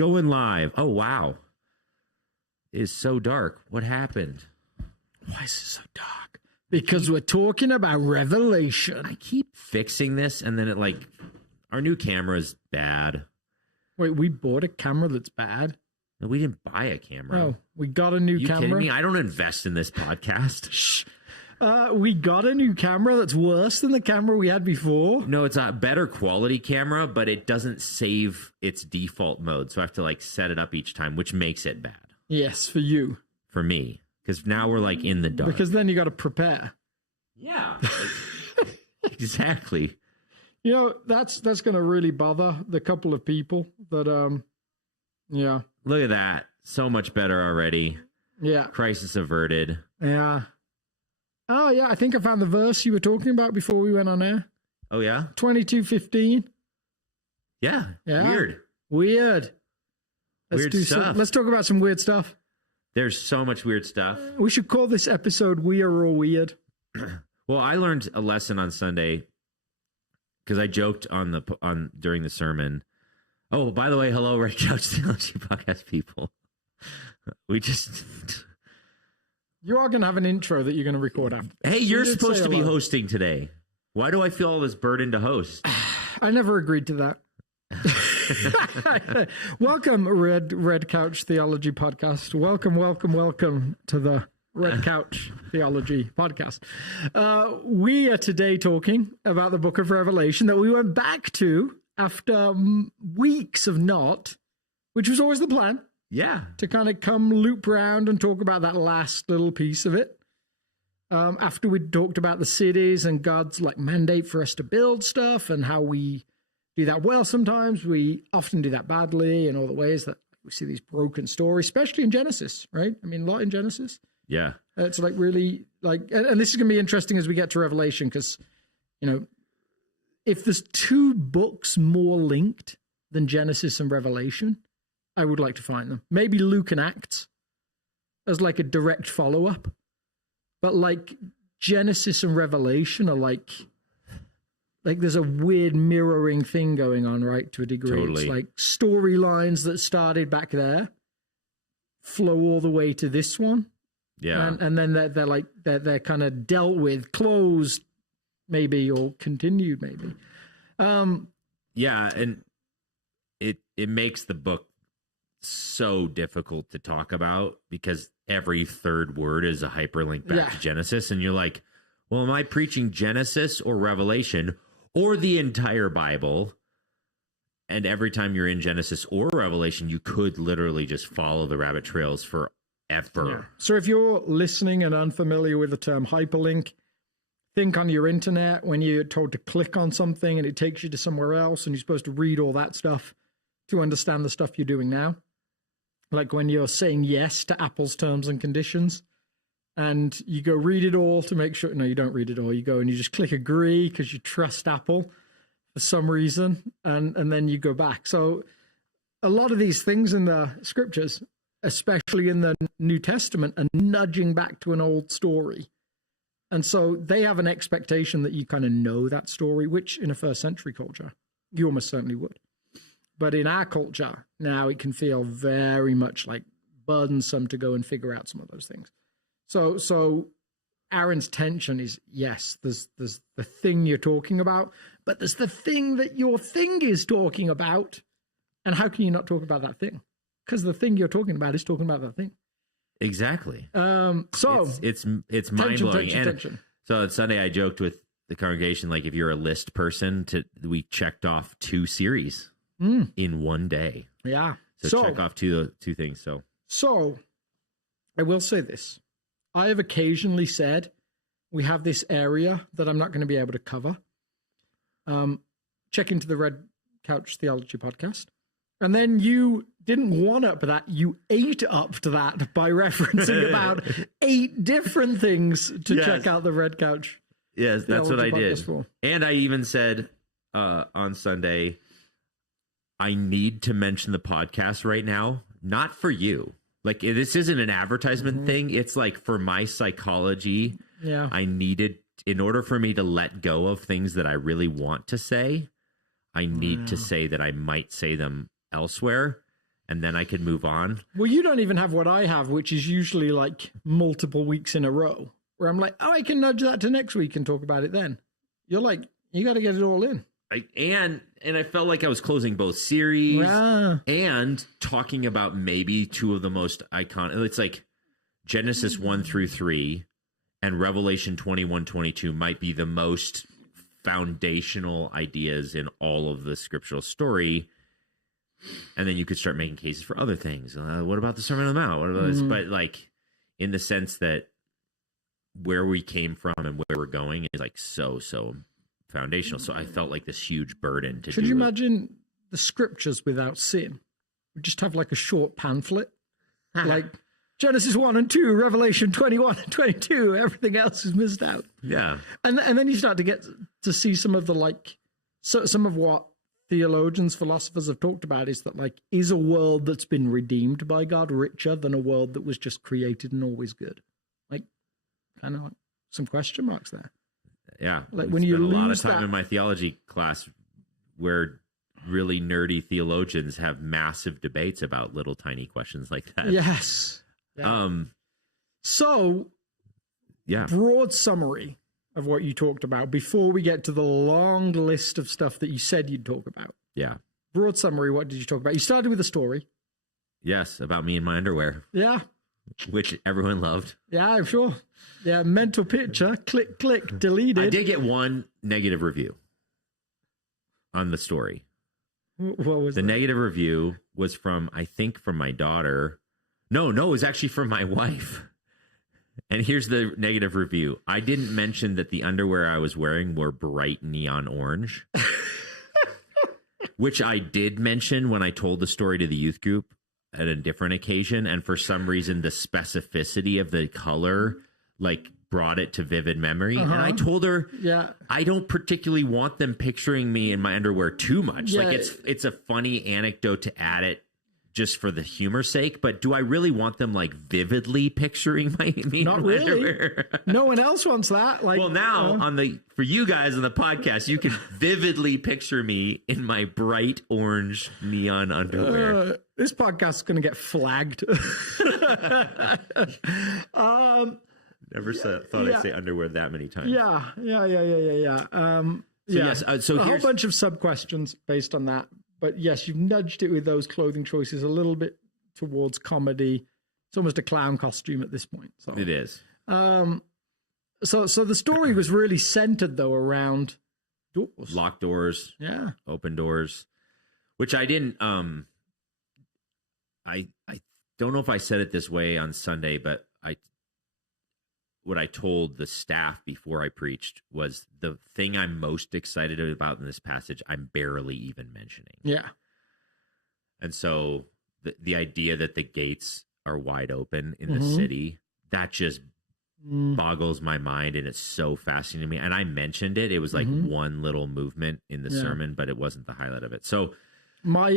Going live. Oh, wow. It is so dark. What happened? Why is it so dark? Because we're talking about Revelation. I keep fixing this, and then it like, our new camera is bad. Wait, we bought a camera that's bad? No, we didn't buy a camera. No, we got a new camera. Are you kidding me? I don't invest in this podcast. Shh. We got a new camera that's worse than the camera we had before. No, it's a better quality camera, but it doesn't save its default mode. So I have to like set it up each time, which makes it bad. Yes, for you. For me. Because now we're like in the dark. Because then you got to prepare. Yeah. Exactly. You know, that's going to really bother the couple of people that, yeah. Look at that. So much better already. Yeah. Crisis averted. Yeah. Oh, yeah. I think I found the verse you were talking about before we went on air. Oh, yeah? 22:15. Yeah. Weird. Weird. Weird stuff. Let's talk about some weird stuff. There's so much weird stuff. We should call this episode We Are All Weird. Well, I learned a lesson on Sunday because I joked during the sermon. Oh, by the way, hello, Red Couch Theology podcast people. You are going to have an intro that you're going to record after. Hey, you're supposed to be hosting today. Why do I feel all this burden to host? I never agreed to that. Welcome, Red Couch Theology podcast. Welcome to the Red Couch Theology podcast. We are today talking about the book of Revelation that we went back to after weeks of not, which was always the plan. Yeah. To kind of come loop round and talk about that last little piece of it. After we talked about the cities and God's like mandate for us to build stuff and how we do that well sometimes, we often do that badly, and all the ways that we see these broken stories, especially in Genesis, right? I mean, a lot in Genesis. Yeah. It's like really like, and this is going to be interesting as we get to Revelation because, you know, if there's two books more linked than Genesis and Revelation, I would like to find them. Maybe Luke and Acts as like a direct follow-up. But like Genesis and Revelation are like there's a weird mirroring thing going on, right, to a degree. Totally. It's like storylines that started back there flow all the way to this one. Yeah. And then they're kind of dealt with, closed maybe, or continued maybe. Yeah, and it makes the book so difficult to talk about because every third word is a hyperlink back to Genesis, and you're like, well, am I preaching Genesis or Revelation or the entire Bible? And every time you're in Genesis or Revelation, you could literally just follow the rabbit trails forever. Yeah. So if you're listening and unfamiliar with the term hyperlink, think on your internet when you're told to click on something and it takes you to somewhere else and you're supposed to read all that stuff to understand the stuff you're doing now. Like when you're saying yes to Apple's terms and conditions and you go read it all to make sure. No, you don't read it all. You go and you just click agree because you trust Apple for some reason. And then you go back. So a lot of these things in the scriptures, especially in the New Testament, are nudging back to an old story. And so they have an expectation that you kind of know that story, which in a first century culture, you almost certainly would. But in our culture now, it can feel very much like burdensome to go and figure out some of those things. So Aaron's tension is, yes, there's the thing you're talking about, but there's the thing that your thing is talking about. And how can you not talk about that thing? Because the thing you're talking about is talking about that thing. Exactly. So it's mind blowing. Tension. So on Sunday, I joked with the congregation, like if you're a list person, we checked off 2 series in one day. Yeah. So check off two things. So I will say this. I have occasionally said we have this area that I'm not going to be able to cover. Check into the Red Couch Theology podcast. And then you didn't one up that, you ate up to that by referencing about 8 different things to check out the Red Couch. Yes, that's what I did. For. And I even said on Sunday, I need to mention the podcast right now, not for you. Like, this isn't an advertisement thing. It's like for my psychology. Yeah. I needed, in order for me to let go of things that I really want to say, I need to say that I might say them elsewhere. and then I could move on. Well, you don't even have what I have, which is usually like multiple weeks in a row, where I'm like, oh, I can nudge that to next week and talk about it then. You're like, you got to get it all in. And I felt like I was closing both series and talking about maybe two of the most iconic. It's like Genesis 1-3 and Revelation 21-22 might be the most foundational ideas in all of the scriptural story. And then you could start making cases for other things. What about the Sermon on the Mount? What about this? But like in the sense that where we came from and where we're going is like so foundational. So I felt like this huge burden to do. Could you imagine the scriptures without sin? We just have like a short pamphlet, like Genesis 1 and 2, Revelation 21 and 22. Everything else is missed out. Yeah, and then you start to get to see some of the some of what theologians, philosophers have talked about is that like, is a world that's been redeemed by God richer than a world that was just created and always good? Like, kind of like some question marks there. Yeah, like when you spent a lot of lose time that in my theology class where really nerdy theologians have massive debates about little tiny questions like that. Yes. Yeah. So, yeah. Broad summary of what you talked about before we get to the long list of stuff that you said you'd talk about. Yeah. Broad summary. What did you talk about? You started with a story. Yes, about me in my underwear. Yeah. Which everyone loved. Yeah, I'm sure. Yeah, mental picture, click, deleted. I did get one negative review on the story. What was the negative review was from, I think, from my daughter. No, it was actually from my wife. And here's the negative review. I didn't mention that the underwear I was wearing were bright neon orange, which I did mention when I told the story to the youth group at a different occasion. And for some reason, the specificity of the color like brought it to vivid memory. And I told her, I don't particularly want them picturing me in my underwear too much. Like it's a funny anecdote to add it just for the humor's sake, but do I really want them like vividly picturing me Not in my really. underwear? No one else wants that. Like, well, now for you guys on the podcast, you can vividly picture me in my bright orange neon underwear. This podcast is going to get flagged. Never thought I'd say underwear that many times. Yeah. Yes, so a whole bunch of sub questions based on that. But yes, you've nudged it with those clothing choices a little bit towards comedy. It's almost a clown costume at this point. So it is. So the story was really centered though around doors, locked doors, open doors, which I didn't. I don't know if I said it this way on Sunday, but what I told the staff before I preached was the thing I'm most excited about in this passage, I'm barely even mentioning. Yeah. And so the idea that the gates are wide open in the city, that just boggles my mind, and it's so fascinating to me. And I mentioned it. It was like one little movement in the sermon, but it wasn't the highlight of it. So my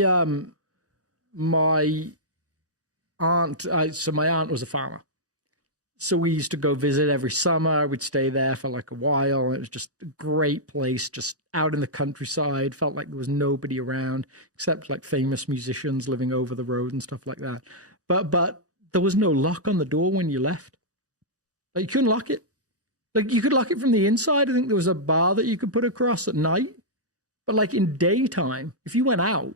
aunt was a farmer. So we used to go visit every summer. We'd stay there for like a while. It was just a great place, just out in the countryside. Felt like there was nobody around except like famous musicians living over the road and stuff like that. But there was no lock on the door when you left. Like you couldn't lock it. Like you could lock it from the inside. I think there was a bar that you could put across at night. But like in daytime, if you went out,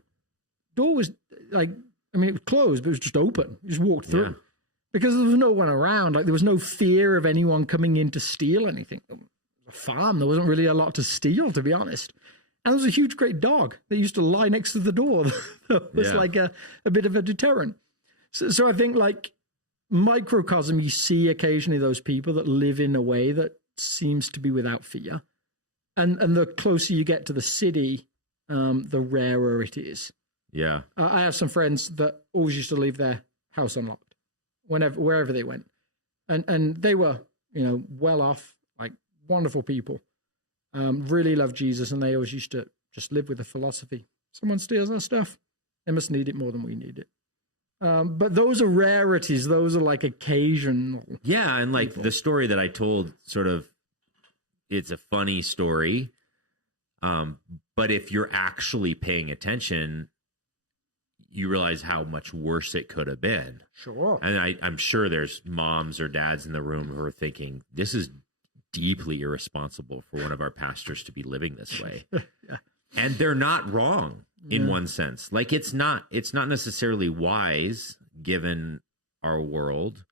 door was like, I mean, it was closed, but it was just open. You just walked through. Yeah. Because there was no one around. Like there was no fear of anyone coming in to steal anything. It was a farm. There wasn't really a lot to steal, to be honest. And there was a huge, great dog that used to lie next to the door. That was like a bit of a deterrent. So I think like microcosm, you see occasionally those people that live in a way that seems to be without fear. And the closer you get to the city, the rarer it is. Yeah. I have some friends that always used to leave their house unlocked wherever they went. And they were, well off, like wonderful people, really loved Jesus. And they always used to just live with the philosophy. Someone steals our stuff, they must need it more than we need it. But those are rarities. Those are like occasional. Yeah. And like the story that I told sort of, it's a funny story. But if you're actually paying attention, you realize how much worse it could have been. Sure. And I'm sure there's moms or dads in the room who are thinking, this is deeply irresponsible for one of our pastors to be living this way. Yeah. And they're not wrong in one sense. Like it's not necessarily wise given our world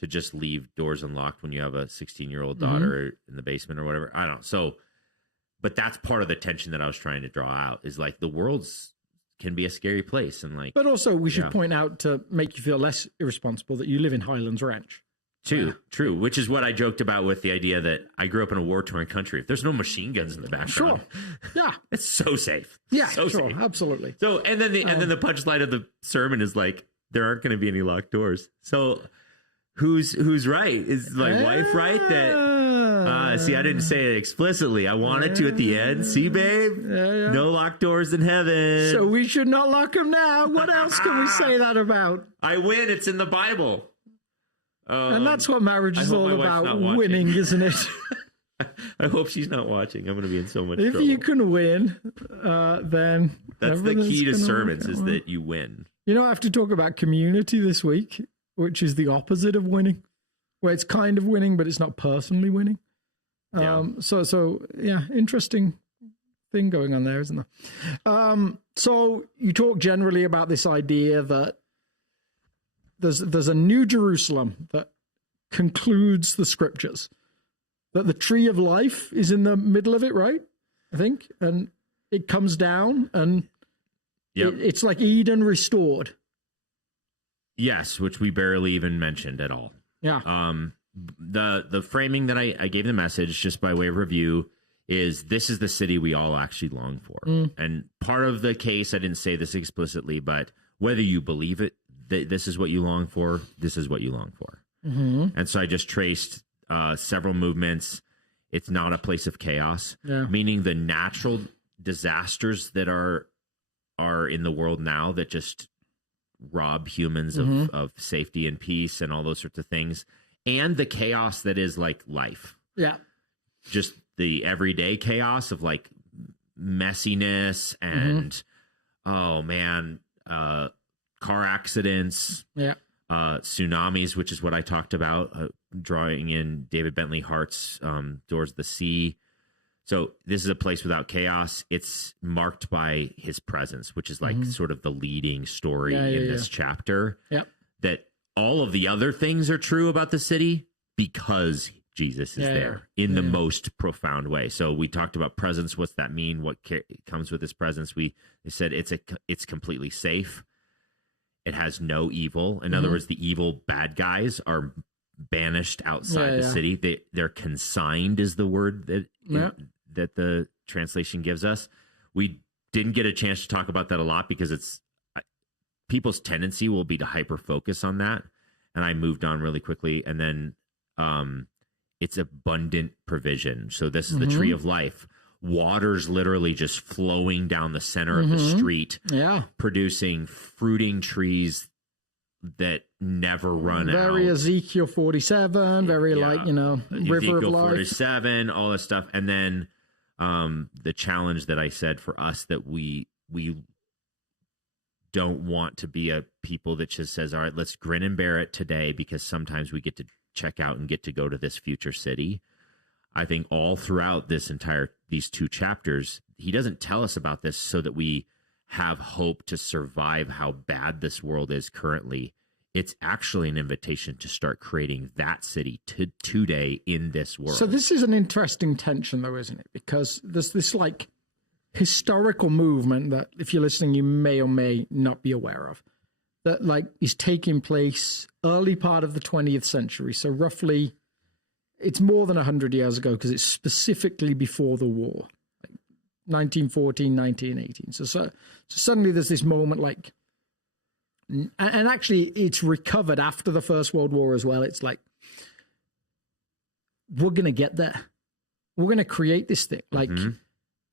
to just leave doors unlocked when you have a 16-year-old daughter in the basement or whatever. I don't know. So, but that's part of the tension that I was trying to draw out is like the world's can be a scary place. And like, but also we should point out to make you feel less irresponsible that you live in Highlands Ranch. True, which is what I joked about with the idea that I grew up in a war-torn country. If there's no machine guns in the background, yeah, it's so safe. Yeah, so sure, safe. Absolutely. So, and then the punchline of the sermon is like, there aren't going to be any locked doors. So, who's right? Is my wife right? That see, I didn't say it explicitly. I wanted to at the end. See, babe, no locked doors in heaven. So we should not lock them now. What else can we say that about? I win. It's in the Bible. And that's what marriage is all about, winning, isn't it? I hope she's not watching. I'm going to be in so much trouble. If you can win, then... That's the key to sermons, is that you win. You know, I have to talk about community this week, which is the opposite of winning, where it's kind of winning, but it's not personally winning. So interesting thing going on there, isn't there? So you talk generally about this idea that there's a new Jerusalem that concludes the scriptures, that the tree of life is in the middle of it, right? I think, and it comes down, and it's like Eden restored. Yes, which we barely even mentioned at all. Yeah. The framing that I gave the message, just by way of review, is this is the city we all actually long for. And part of the case, I didn't say this explicitly, but whether you believe it, this is what you long for, this is what you long for. And so I just traced several movements. It's not a place of chaos, meaning the natural disasters that are in the world now that just rob humans of safety and peace and all those sorts of things, and the chaos that is like life. Yeah. Just the everyday chaos of like messiness and, car accidents, tsunamis, which is what I talked about, drawing in David Bentley Hart's Doors of the Sea. So this is a place without chaos. It's marked by his presence, which is like sort of the leading story in this chapter. Yep. That all of the other things are true about the city because Jesus is there in the most profound way. So we talked about presence. What's that mean? What comes with his presence? They said it's completely safe. It has no evil. In other words, the evil bad guys are banished outside the city. They're consigned is the word that the translation gives us. We didn't get a chance to talk about that a lot because it's people's tendency will be to hyper focus on that. And I moved on really quickly. And then it's abundant provision. So this is the tree of life. Water's literally just flowing down the center of the street, producing fruiting trees that never run out. Very Ezekiel 47, very like, river Ezekiel of life. 47, all this stuff. And then the challenge that I said for us that we don't want to be a people that just says, all right, let's grin and bear it today because sometimes we get to check out and get to go to this future city. I think all throughout these two chapters, he doesn't tell us about this so that we have hope to survive how bad this world is currently. It's actually an invitation to start creating that city today in this world. So this is an interesting tension, though, isn't it? Because there's this like historical movement that, if you're listening, you may or may not be aware of, that like is taking place early part of the 20th century. So roughly, it's more than 100 years ago because it's specifically before the war, like 1914, 1918. So suddenly there's this moment like, and actually it's recovered after the First World War as well. It's like, we're going to get there. We're going to create this thing. Like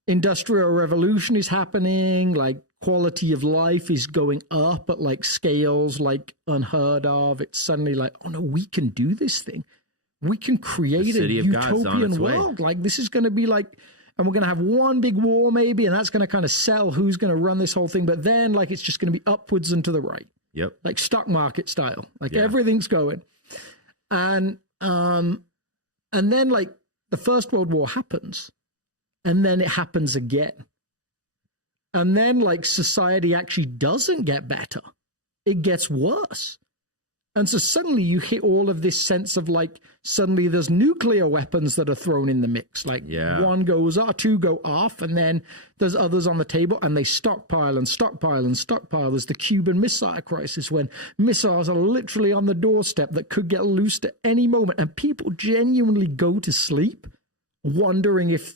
industrial revolution is happening, like quality of life is going up at like scales like unheard of. It's suddenly like, oh no, we can do this thing. We can create a utopian world. Like this is going to be like, and we're going to have one big war maybe, and that's going to kind of sell who's going to run this whole thing. But then like it's just going to be upwards and to the right. Yep. Like stock market style. Like everything's going. And then like the First World War happens, and then it happens again. And then like society actually doesn't get better. It gets worse. And so suddenly you hit all of this sense of like, suddenly there's nuclear weapons that are thrown in the mix. Like one goes off, two go off, and then there's others on the table, and they stockpile and stockpile and stockpile. There's the Cuban Missile Crisis, when missiles are literally on the doorstep that could get loosed at any moment. And people genuinely go to sleep wondering if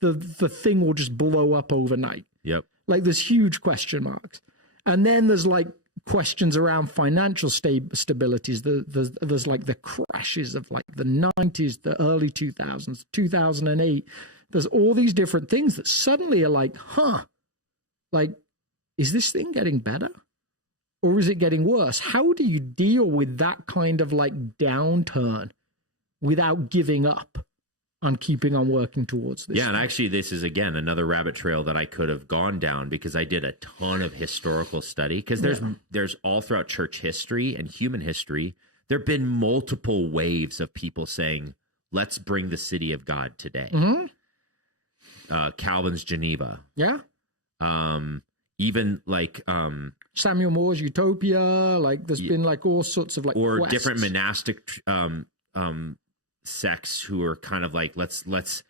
the thing will just blow up overnight. Yep. Like there's huge question marks. And then there's like questions around financial stabilities. There's like the crashes of like the 90s, the early 2000s, 2008. There's all these different things that suddenly are like, like, is this thing getting better or is it getting worse? How do you deal with that kind of like downturn without giving up on keeping on working towards this? Yeah, and actually this is, again, another rabbit trail that I could have gone down, because I did a ton of historical study, because there's all throughout church history and human history, there have been multiple waves of people saying, let's bring the city of God today. Calvin's Geneva. Yeah. Even like Samuel Moore's Utopia, like there's been like all sorts of like or quests. Different monastic sects who are kind of like, let's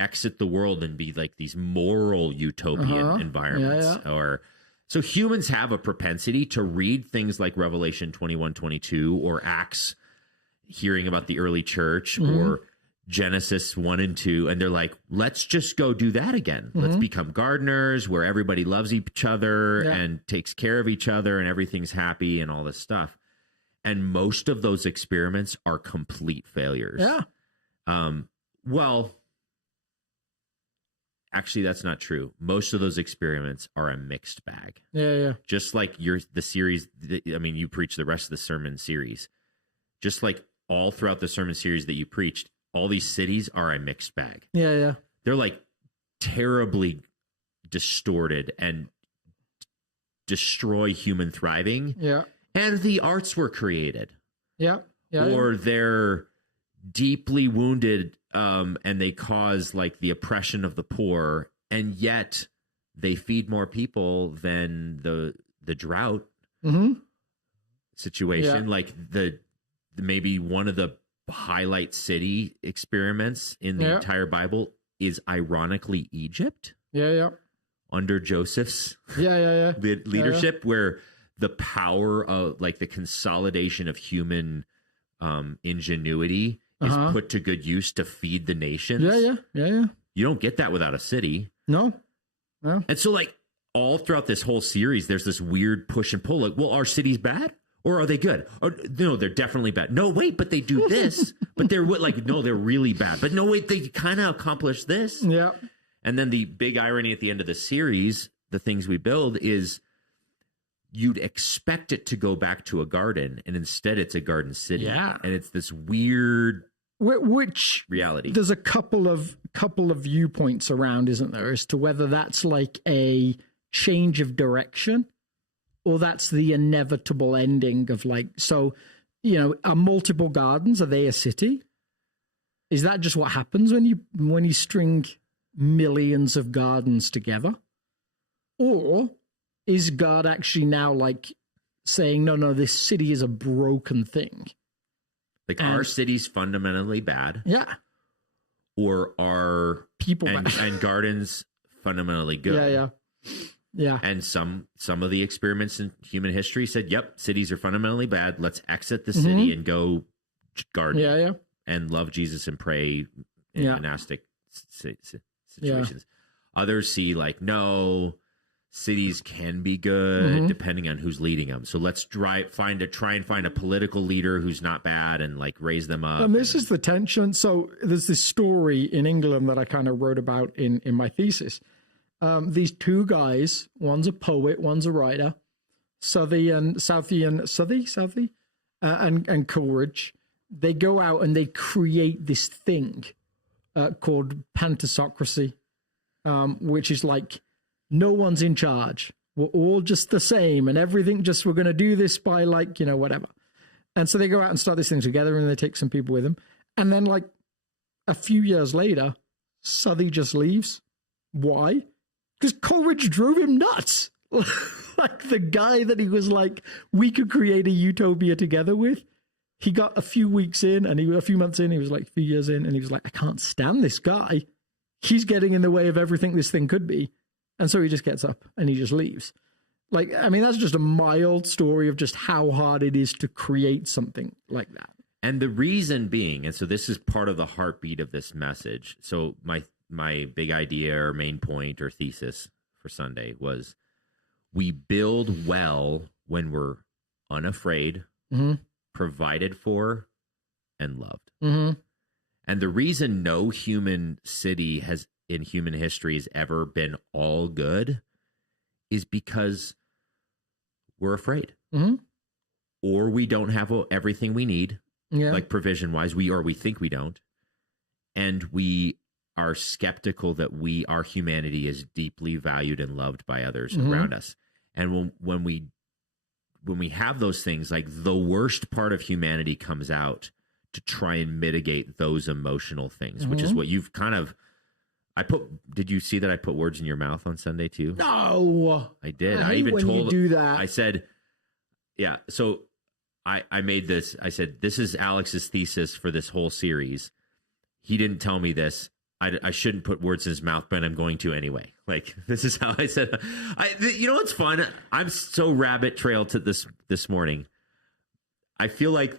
exit the world and be like these moral utopian environments. Or so humans have a propensity to read things like Revelation 21:22 or Acts, hearing about the early church, or Genesis 1 and 2, and they're like, let's just go do that again. Let's become gardeners where everybody loves each other and takes care of each other and everything's happy and all this stuff. And most of those experiments are complete failures. Yeah. Well, actually, that's not true. Most of those experiments are a mixed bag. Yeah. Just like the series, you preach the rest of the sermon series. Just like all throughout the sermon series that you preached, all these cities are a mixed bag. Yeah. They're like terribly distorted and destroy human thriving. Yeah. And the arts were created. Yeah. Or they're deeply wounded and they cause like the oppression of the poor, and yet they feed more people than the drought situation. Like the maybe one of the highlight city experiments in the entire Bible is ironically Egypt. Yeah. Under Joseph's leadership, where the power of like the consolidation of human ingenuity is put to good use to feed the nations. Yeah. You don't get that without a city. No. And so like all throughout this whole series, there's this weird push and pull. Like, well, are cities bad or are they good? Or, no, they're definitely bad. No, wait, but they do this. But they're like, no, they're really bad. But no, wait, they kind of accomplish this. Yeah. And then the big irony at the end of the series, the things we build, is you'd expect it to go back to a garden, and instead it's a garden city. Yeah. And it's this weird which reality. There's a couple of viewpoints around, isn't there, as to whether that's like a change of direction or that's the inevitable ending of like, so, are multiple gardens, are they a city? Is that just what happens when you string millions of gardens together? Or is God actually now like saying, no, this city is a broken thing? Like, our city's fundamentally bad? Yeah. Or are people and gardens fundamentally good? Yeah. And some of the experiments in human history said, yep, cities are fundamentally bad. Let's exit the city and go garden. Yeah. And love Jesus and pray in monastic situations. Others see like, no, cities can be good depending on who's leading them. So let's try and find a political leader who's not bad and like raise them up. And this is the tension. So there's this story in England that I kind of wrote about in my thesis. These two guys, one's a poet, one's a writer, Southey and Coleridge. They go out and they create this thing called pantasocracy. which is like no one's in charge. We're all just the same, and everything just, we're going to do this by like, whatever. And so they go out and start this thing together, and they take some people with them. And then like a few years later, Southey just leaves. Why? Because Coleridge drove him nuts. Like the guy that he was like, we could create a utopia together with. He got a few weeks in, and a few months in, he was like a few years in, and he was like, I can't stand this guy. He's getting in the way of everything this thing could be. And so he just gets up and he just leaves. Like, I mean, that's just a mild story of just how hard it is to create something like that. And the reason being, and so this is part of the heartbeat of this message. So my big idea or main point or thesis for Sunday was, we build well when we're unafraid, provided for, and loved. And the reason no human city in human history has ever been all good is because we're afraid, or we don't have everything we need, like provision wise, we think we don't, and we are skeptical that our humanity is deeply valued and loved by others around us. And when we have those things, like the worst part of humanity comes out to try and mitigate those emotional things, which is what you've kind of, did you see that I put words in your mouth on Sunday too? No, I did. I even told you do that. I said, yeah. So I made this, I said, this is Alex's thesis for this whole series. He didn't tell me this. I shouldn't put words in his mouth, but I'm going to anyway. Like, this is how I said, you know what's fun? I'm so rabbit trailed to this morning. I feel like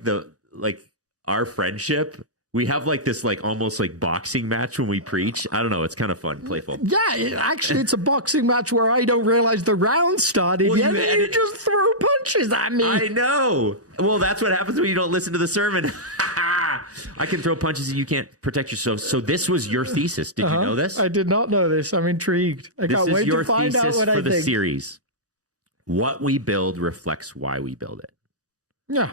our friendship, we have like this, like almost like boxing match when we preach. I don't know. It's kind of fun, playful. Yeah, actually, it's a boxing match where I don't realize the round started yet. You just throw punches at me. I know. Well, that's what happens when you don't listen to the sermon. I can throw punches and you can't protect yourself. So this was your thesis. Did you know this? I did not know this. I'm intrigued. I can't wait to find out what I think. This is your thesis for the series. What we build reflects why we build it. Yeah.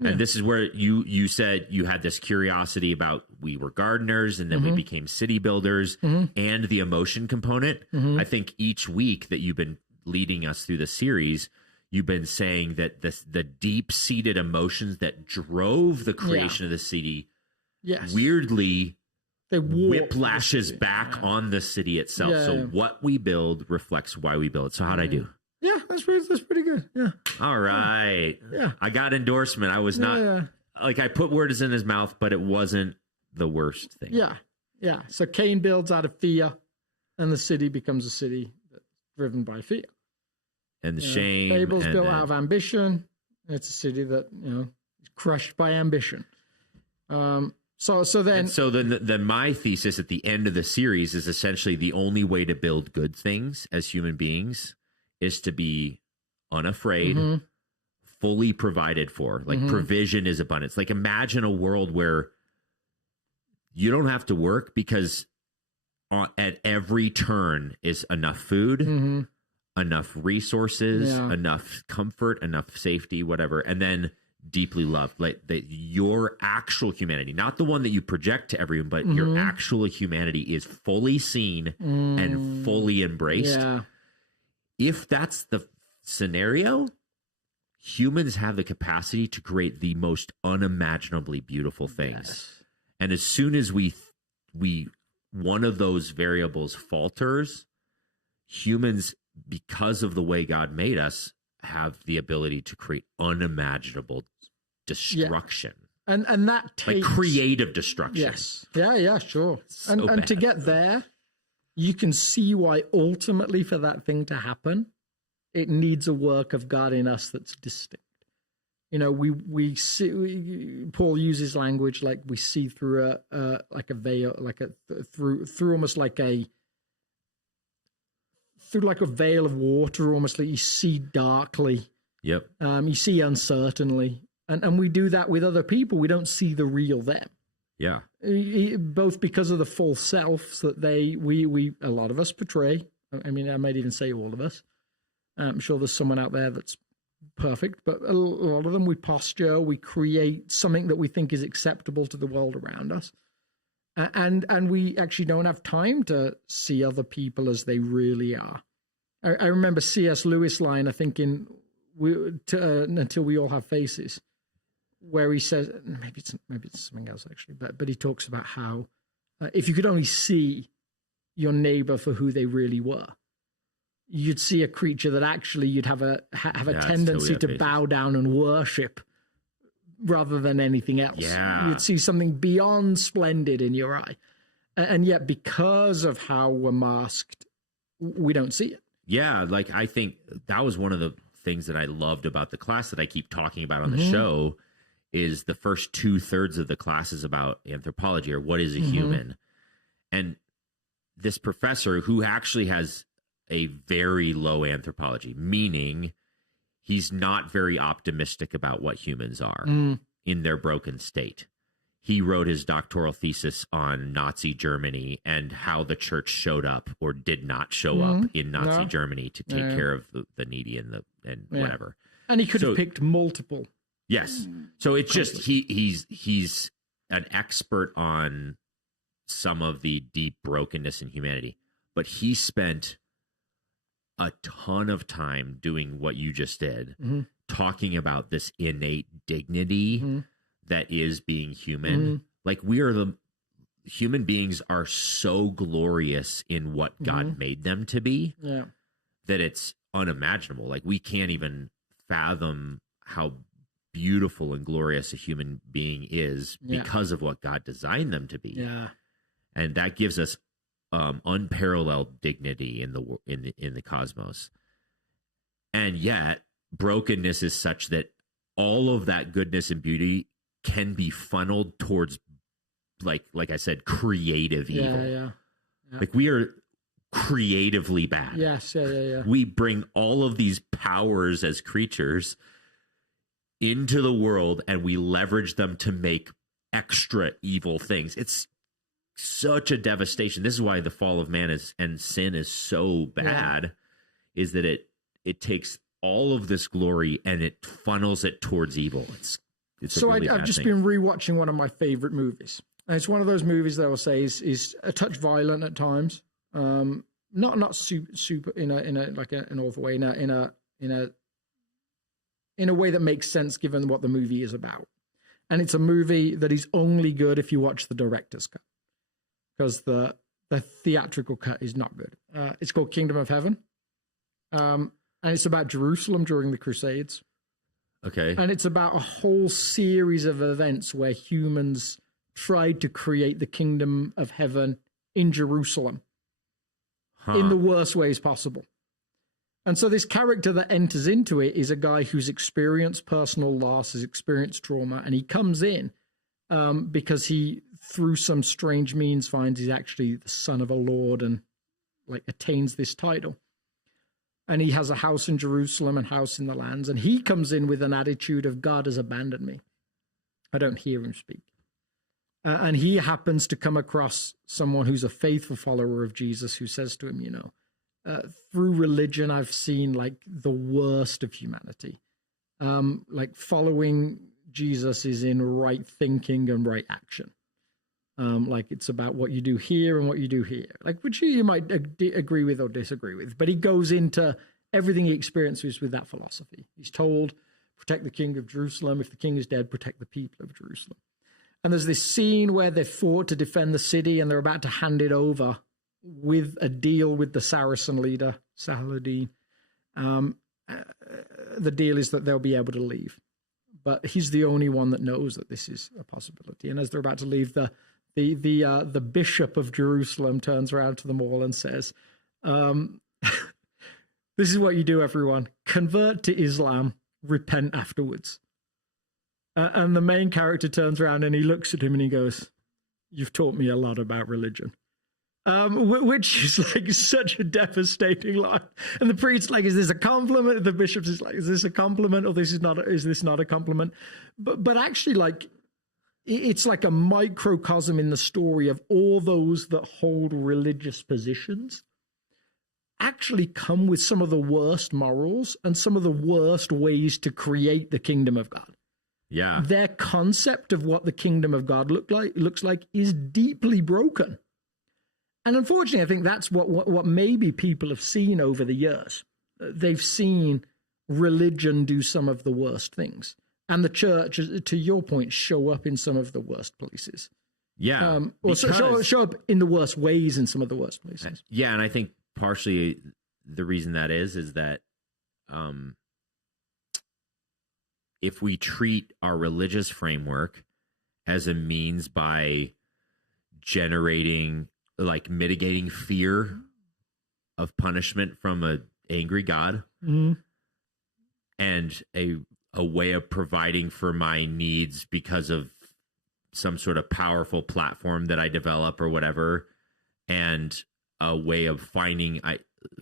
And this is where you said you had this curiosity about, we were gardeners and then we became city builders, and the emotion component. I think each week that you've been leading us through the series, you've been saying that the deep-seated emotions that drove the creation of the city, weirdly, they whiplashes back on the city itself. So what we build reflects why we build. So how'd I do? Yeah, that's pretty good. Yeah. All right. Yeah. I got endorsement. I was not like, I put words in his mouth, but it wasn't the worst thing. Yeah. Yeah. So Cain builds out of fear, and the city becomes a city that's driven by fear. And the shame. Babel's built out of ambition. It's a city that, is crushed by ambition. So then my thesis at the end of the series is essentially the only way to build good things as human beings is to be unafraid, fully provided for. Like provision is abundance. Like, imagine a world where you don't have to work because at every turn is enough food, enough resources, enough comfort, enough safety, whatever, and then deeply loved. Like that, your actual humanity, not the one that you project to everyone, but your actual humanity is fully seen and fully embraced. Yeah. If that's the scenario, humans have the capacity to create the most unimaginably beautiful things. Yes. And as soon as we one of those variables falters, humans, because of the way God made us, have the ability to create unimaginable destruction. Yeah. And that takes, like, creative destruction. Yes. Yeah, sure. And to get there, you can see why ultimately for that thing to happen, it needs a work of God in us that's distinct. We see, Paul uses language like we see through like a veil, through almost like through like a veil of water, almost like you see darkly. Yep. You see uncertainly. And we do that with other people. We don't see the real them. Yeah. Both because of the false selves that we a lot of us portray. I mean, I might even say all of us. I'm sure there's someone out there that's perfect, but a lot of them we posture, we create something that we think is acceptable to the world around us. And we actually don't have time to see other people as they really are. I remember C.S. Lewis line, I think in Until We All Have Faces, where he says, maybe it's something else actually, but he talks about how if you could only see your neighbor for who they really were, you'd see a creature that actually you'd have a tendency to bow down and worship rather than anything else. Yeah. You'd see something beyond splendid in your eye. And yet, because of how we're masked, we don't see it. Yeah, like I think that was one of the things that I loved about the class that I keep talking about on the show is the first 2/3 of the class is about anthropology, or what is a human. And this professor, who actually has a very low anthropology, meaning he's not very optimistic about what humans are in their broken state. He wrote his doctoral thesis on Nazi Germany and how the church showed up or did not show up in Nazi Germany to take care of the needy and whatever. And he could have picked multiple. Yes. So it's just he's an expert on some of the deep brokenness in humanity, but he spent a ton of time doing what you just did, talking about this innate dignity that is being human. Like human beings are so glorious in what God made them to be that it's unimaginable. Like we can't even fathom how beautiful and glorious a human being is because of what God designed them to be. Yeah. And that gives us unparalleled dignity in the cosmos. And yet brokenness is such that all of that goodness and beauty can be funneled towards, like I said, creative evil. Yeah. Like we are creatively bad. Yes, yeah. We bring all of these powers as creatures into the world and we leverage them to make extra evil things. It's such a devastation. This is why the fall of man and sin is so bad, is that it takes all of this glory and it funnels it towards evil. It's so really I've just thing. been rewatching one of my favorite movies. And it's one of those movies that I will say is a touch violent at times. Not super in an awful way, in a way that makes sense given what the movie is about. And it's a movie that is only good if you watch the director's cut, because the theatrical cut is not good. It's called Kingdom of Heaven, and it's about Jerusalem during the Crusades. Okay. And it's about a whole series of events where humans tried to create the kingdom of heaven in Jerusalem in the worst ways possible. And so this character that enters into it is a guy who's experienced personal loss, has experienced trauma, and he comes in because he, through some strange means, finds he's actually the son of a lord and like attains this title. And he has a house in Jerusalem and house in the lands. And he comes in with an attitude of, God has abandoned me. I don't hear him speak. And he happens to come across someone who's a faithful follower of Jesus, who says to him, through religion, I've seen like the worst of humanity. Like following Jesus is in right thinking and right action. Like it's about what you do here and what you do here, like which you might agree with or disagree with. But he goes into everything he experiences with that philosophy. He's told, protect the king of Jerusalem. If the king is dead, protect the people of Jerusalem. And there's this scene where they fought to defend the city and they're about to hand it over with a deal with the Saracen leader, Saladin. The deal is that they'll be able to leave. But he's the only one that knows that this is a possibility. And as they're about to leave, the bishop of Jerusalem turns around to them all and says, this is what you do, everyone. Convert to Islam, repent afterwards. And the main character turns around and he looks at him and he goes, you've taught me a lot about religion. Which is like such a devastating line. And the priest's like, is this a compliment? The bishop is like, is this a compliment or is this not a compliment? But actually, like, it's like a microcosm in the story of all those that hold religious positions actually come with some of the worst morals and some of the worst ways to create the kingdom of God. Yeah. Their concept of what the kingdom of God looks like is deeply broken. And unfortunately, I think that's what maybe people have seen over the years. They've seen religion do some of the worst things, and the church, to your point, show up in some of the worst places. Yeah. Or show up in the worst ways in some of the worst places. Yeah, and I think partially the reason that is that if we treat our religious framework as a means by generating, like mitigating fear of punishment from an angry God, Mm-hmm. and a way of providing for my needs because of some sort of powerful platform that I develop or whatever, and a way of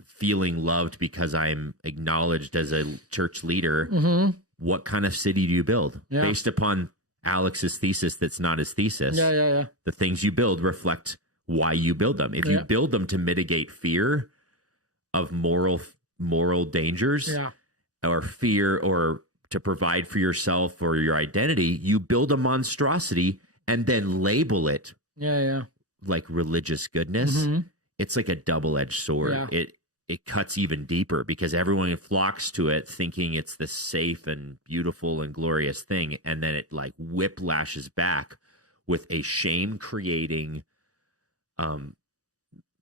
feeling loved because I'm acknowledged as a church leader. Mm-hmm. What kind of city do you build? Yeah. Based upon Alex's thesis that's not his thesis. Yeah. The things you build reflect why you build them. If you build them to mitigate fear of moral dangers, or fear, or to provide for yourself or your identity, you build a monstrosity and then label it like religious goodness. Mm-hmm. It's like a double-edged sword. Yeah. It cuts even deeper because everyone flocks to it thinking it's the safe and beautiful and glorious thing, and then it like whiplashes back with a shame-creating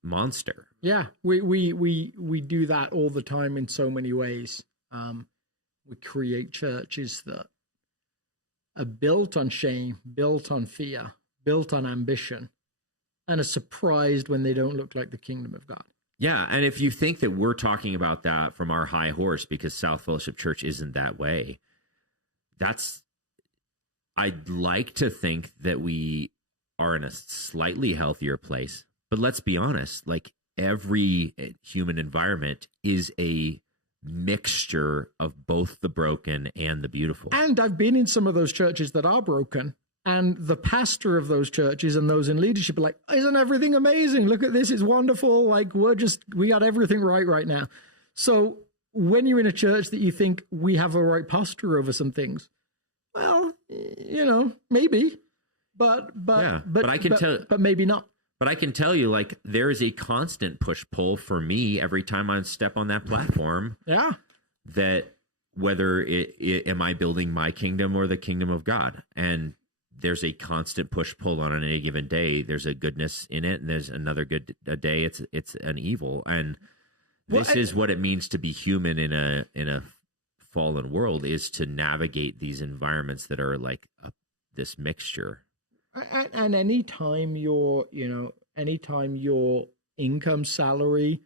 monster. Yeah, we do that all the time in so many ways. We create churches that are built on shame, built on fear, built on ambition, and are surprised when they don't look like the kingdom of God. Yeah, and if you think that we're talking about that from our high horse because South Fellowship Church isn't that way, I'd like to think that we are in a slightly healthier place. But let's be honest, like every human environment is a mixture of both the broken and the beautiful. And I've been in some of those churches that are broken, and the pastor of those churches and those in leadership are like, isn't everything amazing? Look at this, it's wonderful. Like we got everything right now. So when you're in a church that you think we have a right posture over some things, well, maybe, but I can tell, but maybe not. But I can tell you, like, there is a constant push-pull for me every time I step on that platform. Yeah. That whether am I building my kingdom or the kingdom of God? And there's a constant push-pull on any given day. There's a goodness in it, and there's another a day. It's an evil, and this is what it means to be human in a fallen world: is to navigate these environments that are like this mixture. And anytime your income, salary,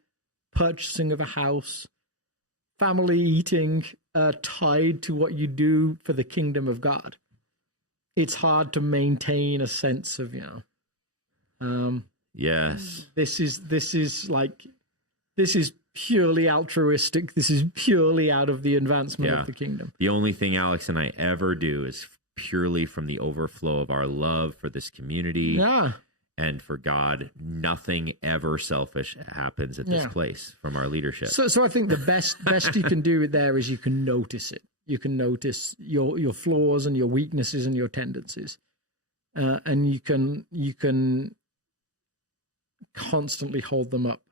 purchasing of a house, family eating tied to what you do for the kingdom of God, it's hard to maintain a sense of, yes, this is purely altruistic. This is purely out of the advancement of the kingdom. The only thing Alex and I ever do is purely from the overflow of our love for this community and for God. Nothing ever selfish happens at this place from our leadership. So I think the best you can do there is you can notice it. You can notice your flaws and your weaknesses and your tendencies, and you can constantly hold them up,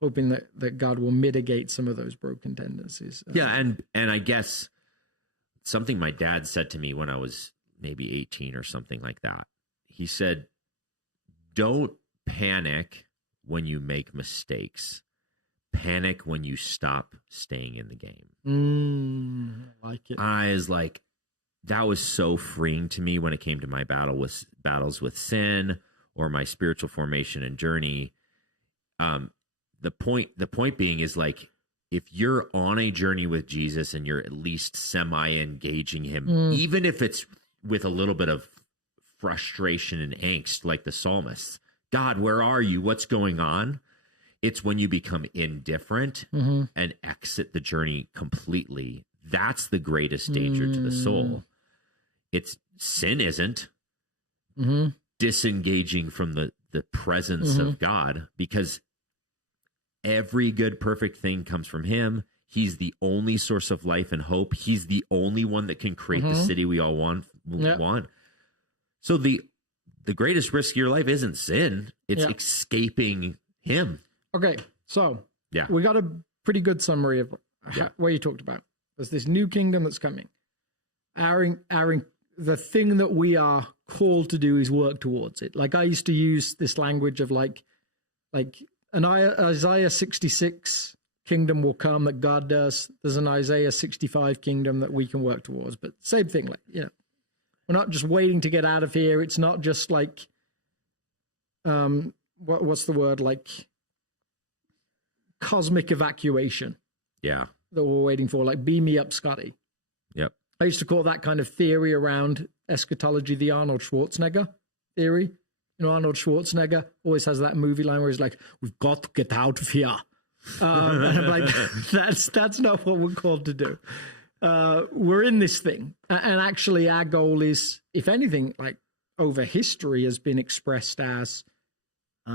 hoping that God will mitigate some of those broken tendencies. And I guess something my dad said to me when I was maybe 18 or something like that. He said, don't panic when you make mistakes. Panic when you stop staying in the game. I like it. I was like, that was so freeing to me when it came to my battles with sin or my spiritual formation and journey. The point being is, like, if you're on a journey with Jesus and you're at least semi-engaging him, even if it's with a little bit of frustration and angst, like the psalmists, God, where are you? What's going on? It's when you become indifferent and exit the journey completely. That's the greatest danger to the soul. It's sin isn't disengaging from the presence of God, because every good, perfect thing comes from him. He's the only source of life and hope. He's the only one that can create the city we all want. So the greatest risk of your life isn't sin. It's escaping him. Okay, so we got a pretty good summary of what you talked about. There's this new kingdom that's coming. The thing that we are called to do is work towards it. Like, I used to use this language of like an Isaiah 66 kingdom will come that God does. There's an Isaiah 65 kingdom that we can work towards. But same thing, like, we're not just waiting to get out of here. It's not just like, what's the word? Like cosmic evacuation. Yeah. That we're waiting for. Like, beam me up, Scotty. Yep. I used to call that kind of theory around eschatology the Arnold Schwarzenegger theory. Arnold Schwarzenegger always has that movie line where he's like, "We've got to get out of here." And I'm like, that's not what we're called to do. We're in this thing. And actually our goal is, if anything, like over history has been expressed as, we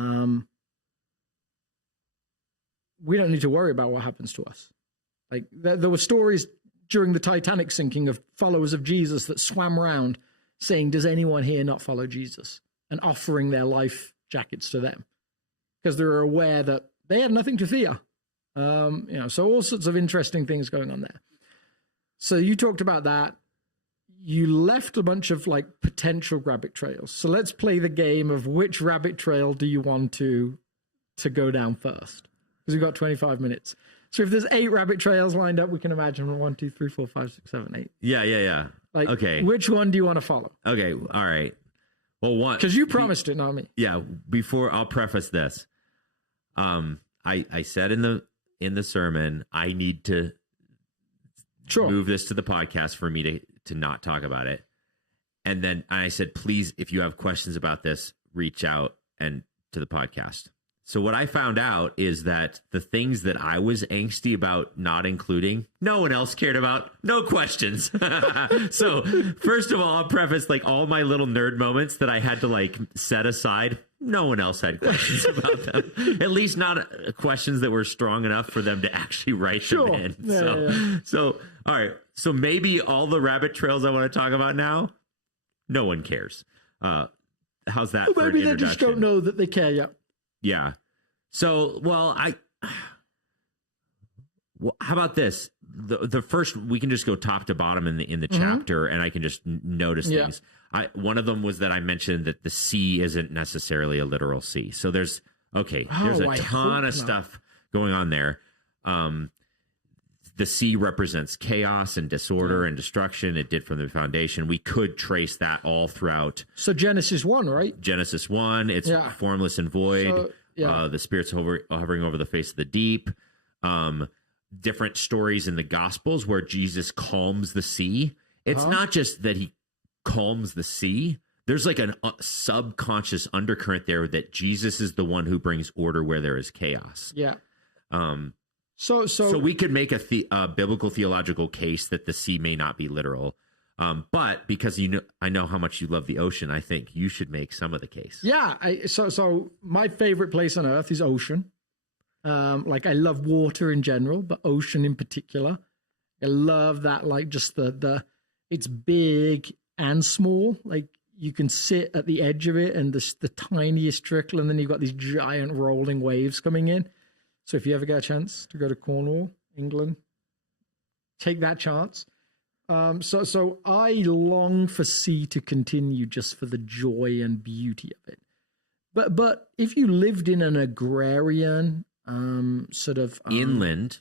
don't need to worry about what happens to us. Like there were stories during the Titanic sinking of followers of Jesus that swam around saying, "Does anyone here not follow Jesus?" and offering their life jackets to them because they were aware that they had nothing to fear. So all sorts of interesting things going on there. So you talked about that. You left a bunch of like potential rabbit trails. So let's play the game of which rabbit trail do you want to go down first? Because we've got 25 minutes. So if there's 8 rabbit trails lined up, we can imagine 1, 2, 3, 4, 5, 6, 7, 8. Yeah. Like, okay. Which one do you want to follow? Okay. All right. Well, one, because you promised it, not me. Yeah. Before I'll preface this, I said in the sermon, I need to move this to the podcast for me to not talk about it. And then I said, please, if you have questions about this, reach out and to the podcast. So what I found out is that the things that I was angsty about not including, no one else cared about. No questions. So first of all, I'll preface like all my little nerd moments that I had to like set aside. No one else had questions about them. At least not questions that were strong enough for them to actually write them in. So all right. So maybe all the rabbit trails I want to talk about now, no one cares. How's that? Well, maybe they just don't know that they care yet. Yeah. So, well, how about this? The first, we can just go top to bottom in the chapter, and I can just notice things. One of them was that I mentioned that the sea isn't necessarily a literal sea. So there's a ton of stuff going on there. The sea represents chaos and disorder and destruction. It did from the foundation. We could trace that all throughout. So Genesis 1, right? Genesis 1, it's formless and void. The Spirit's hovering over the face of the deep. Different stories in the Gospels where Jesus calms the sea. It's not just that he calms the sea. There's like a subconscious undercurrent there that Jesus is the one who brings order where there is chaos. Yeah. So we could make a biblical theological case that the sea may not be literal. But because I know how much you love the ocean, I think you should make some of the case. Yeah. So my favorite place on earth is ocean. Like I love water in general, but ocean in particular. I love that, like just it's big and small. Like you can sit at the edge of it and the tiniest trickle, and then you've got these giant rolling waves coming in. So if you ever get a chance to go to Cornwall, England, take that chance. So I long for sea to continue just for the joy and beauty of it. But if you lived in an agrarian sort of inland,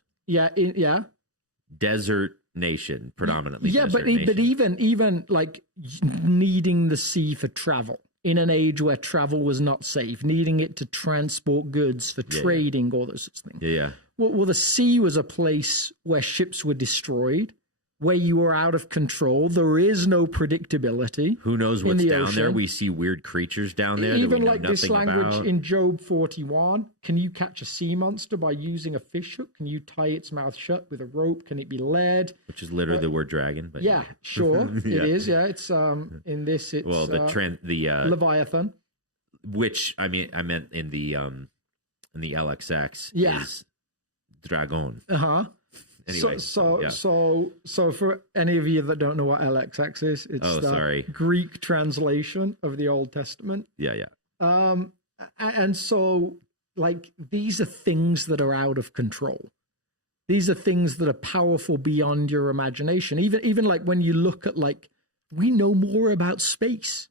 desert nation predominantly. But even like needing the sea for travel. In an age where travel was not safe, needing it to transport goods for trading, all those sorts of things. Yeah. Well, the sea was a place where ships were destroyed, where you were out of control. There is no predictability. Who knows what's down there? We see weird creatures down there. Even that we like know this language about. In Job 41, can you catch a sea monster by using a fish hook? Can you tie its mouth shut with a rope? Can it be led? Which is literally the word dragon. But yeah, sure. It is. Yeah, it's in this. It's the Leviathan. Which I meant in the LXX is dragon. anyway. So for any of you that don't know what LXX is, it's Greek translation of the Old Testament. Yeah. And so, like, these are things that are out of control. These are things that are powerful beyond your imagination. Even like when you look at, like, we know more about space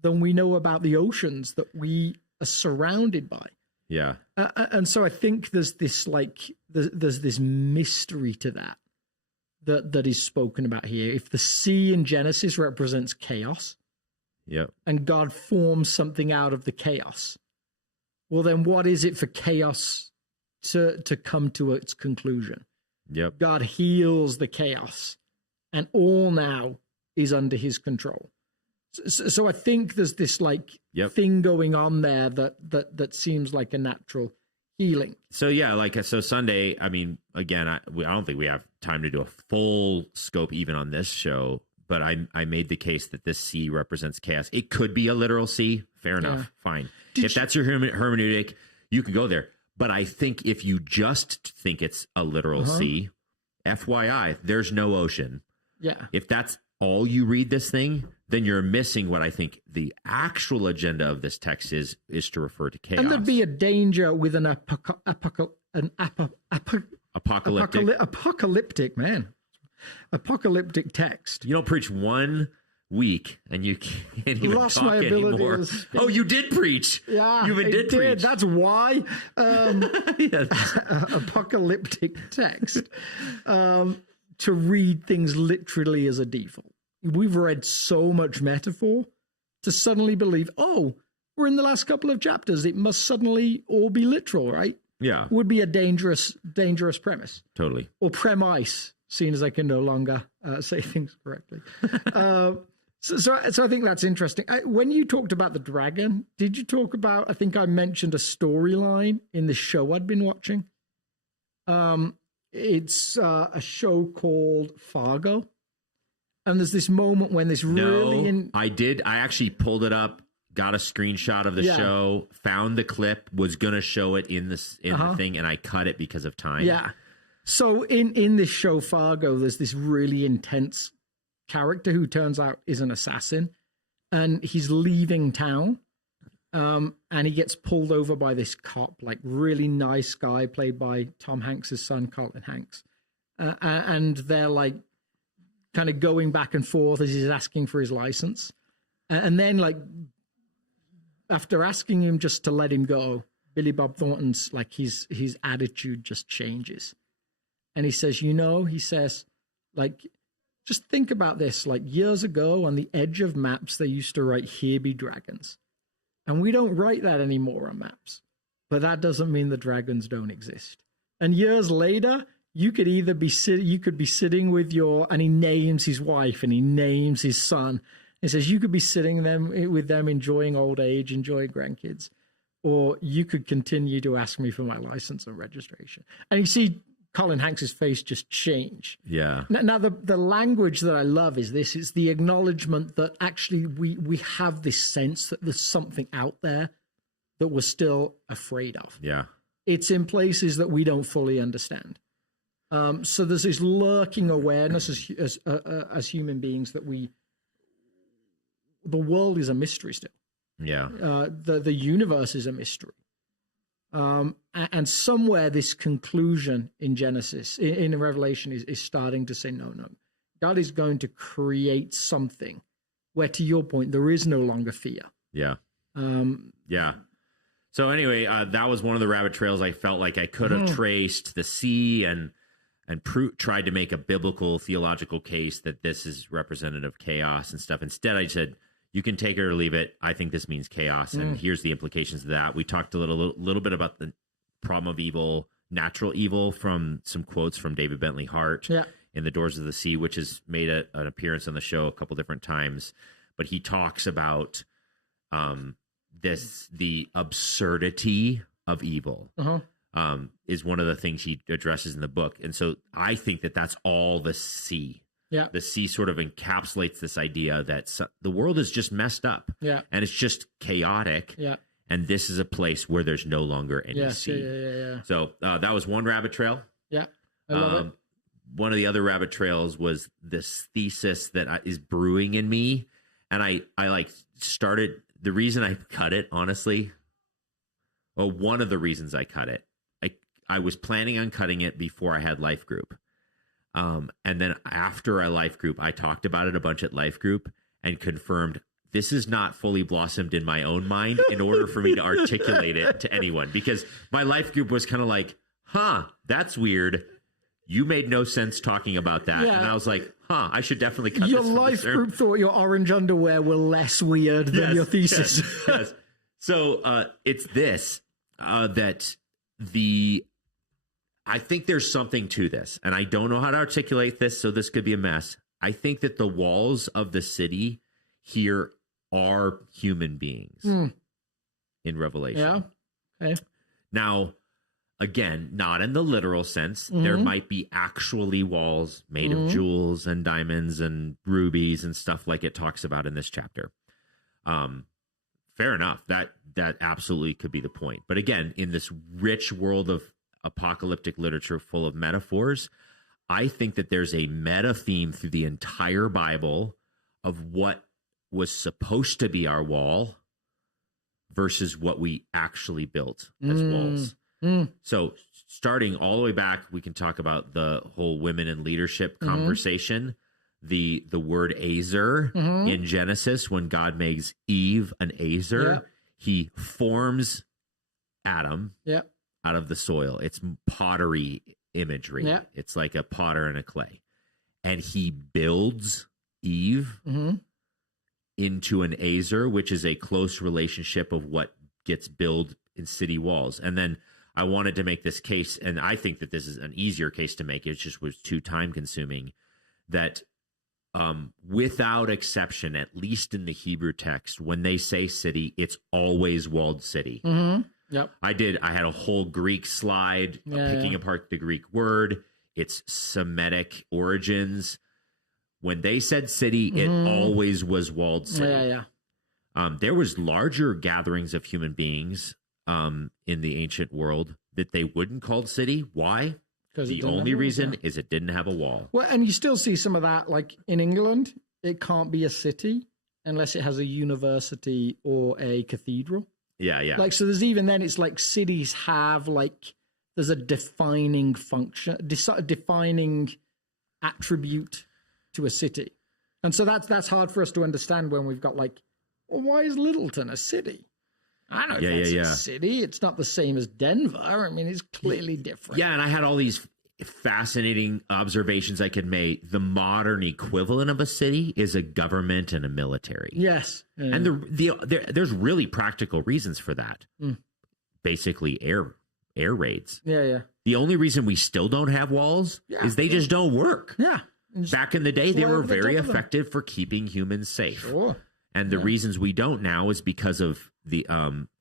than we know about the oceans that we are surrounded by. Yeah. And so I think there's this there's this mystery to that is spoken about here. If the sea in Genesis represents chaos, and God forms something out of the chaos, well, then what is it for chaos to come to its conclusion? Yep. God heals the chaos, and all now is under his control. So I think there's this thing going on there that seems like a natural healing. So so Sunday, I mean, again, I don't think we have time to do a full scope even on this show, but I made the case that this sea represents chaos. It could be a literal sea. Fair enough. Fine. If that's your hermeneutic, you could go there. But I think if you just think it's a literal sea, FYI, there's no ocean. Yeah. If that's all you read this thing, then you're missing what I think the actual agenda of this text is to refer to chaos. And there'd be a danger with an apocalyptic text. You don't preach 1 week and you can't even lost talk my ability anymore. Oh, you did preach. Yeah, you did preach. That's why. Apocalyptic text. To read things literally as a default. We've read so much metaphor to suddenly believe, oh, we're in the last couple of chapters. It must suddenly all be literal, right? Yeah. Would be a dangerous premise. Totally. Or premise, seeing as I can no longer say things correctly. So I think that's interesting. When you talked about the dragon, did you talk about, I think I mentioned a storyline in the show I'd been watching. It's a show called Fargo. And there's this moment when this I did. I actually pulled it up, got a screenshot of the show, found the clip, was going to show it in the thing, and I cut it because of time. Yeah. So in this show, Fargo, there's this really intense character who turns out is an assassin, and he's leaving town. And he gets pulled over by this cop, like really nice guy played by Tom Hanks' son, Colin Hanks. And they're like kind of going back and forth as he's asking for his license. And then like after asking him just to let him go, Billy Bob Thornton's like his attitude just changes. And he says, he says, like, just think about this. Like years ago on the edge of maps, they used to write, "Here be dragons." And we don't write that anymore on maps. But that doesn't mean the dragons don't exist. And years later, you could either be sitting with and he names his wife and he names his son. He says, you could be sitting with them enjoying old age, enjoying grandkids. Or you could continue to ask me for my license and registration. And you see Colin Hanks' face just change. Yeah. Now the language that I love is this. It's the acknowledgement that actually we have this sense that there's something out there that we're still afraid of. Yeah. It's in places that we don't fully understand. So there's this lurking awareness as human beings that the world is a mystery still. Yeah. The universe is a mystery. And somewhere this conclusion in Genesis, in Revelation, is starting to say, no. God is going to create something where, to your point, there is no longer fear. Yeah. Yeah. So anyway, that was one of the rabbit trails I felt like I could have traced the sea and tried to make a biblical theological case that this is representative of chaos and stuff. Instead, I said, you can take it or leave it. I think this means chaos, and here's the implications of that. We talked a little bit about the problem of evil, natural evil, from some quotes from David Bentley Hart in The Doors of the Sea, which has made an appearance on the show a couple different times. But he talks about the absurdity of evil. Is one of the things he addresses in the book. And so I think that that's all the sea. Yeah. The sea sort of encapsulates this idea that the world is just messed up. Yeah. And it's just chaotic. Yeah. And this is a place where there's no longer any sea. Yeah. So that was one rabbit trail. Yeah. I love it. one of the other rabbit trails was this thesis that is brewing in me. And I like started, the reason I cut it, honestly, well, one of the reasons I cut it, I was planning on cutting it before I had Life Group. And then after I Life Group, I talked about it a bunch at Life Group and confirmed this is not fully blossomed in my own mind in order for me to articulate it to anyone. Because my Life Group was kind of like, that's weird. You made no sense talking about that. Yeah. And I was like, I should definitely cut your this. Your Life Group thought your orange underwear were less weird than your thesis. Yes. So it's this, that I think there's something to this, and I don't know how to articulate this, so this could be a mess. I think that the walls of the city here are human beings in Revelation. Yeah. Okay. Now, again, not in the literal sense. There might be actually walls made of jewels and diamonds and rubies and stuff like it talks about in this chapter. Fair enough. That absolutely could be the point. But again, in this rich world of apocalyptic literature full of metaphors, I think that there's a meta theme through the entire Bible of what was supposed to be our wall versus what we actually built as walls. So starting all the way back, we can talk about the whole women in leadership conversation. The word azer in Genesis, when God makes Eve an azer, he forms Adam out of the soil. It's pottery imagery. Yeah. It's like a potter and a clay. And he builds Eve into an azer, which is a close relationship of what gets built in city walls. And then I wanted to make this case, and I think that this is an easier case to make. It just was too time consuming, that without exception, at least in the Hebrew text, when they say city, it's always walled city. Yep. I had a whole Greek slide picking apart the Greek word, its Semitic origins. When they said city, it always was walled city. There was larger gatherings of human beings in the ancient world that they wouldn't call city. Why? Because the only reason is it didn't have a wall. Well, and you still see some of that, like in England, it can't be a city unless it has a university or a cathedral. Yeah. Like, so there's even then, it's like cities have like, there's a defining function, defining attribute to a city. And so that's hard for us to understand when we've got like, well, why is Littleton a city? I don't know if it's a city. It's not the same as Denver. I mean, it's clearly different. Yeah, and I had all these fascinating observations I could make. The modern equivalent of a city is a government and a military. Yes. And there's really practical reasons for that. Basically, air raids. Yeah. The only reason we still don't have walls is they just don't work. Yeah. Back in the day, they were very effective for keeping humans safe. Sure. And the reasons we don't now is because of the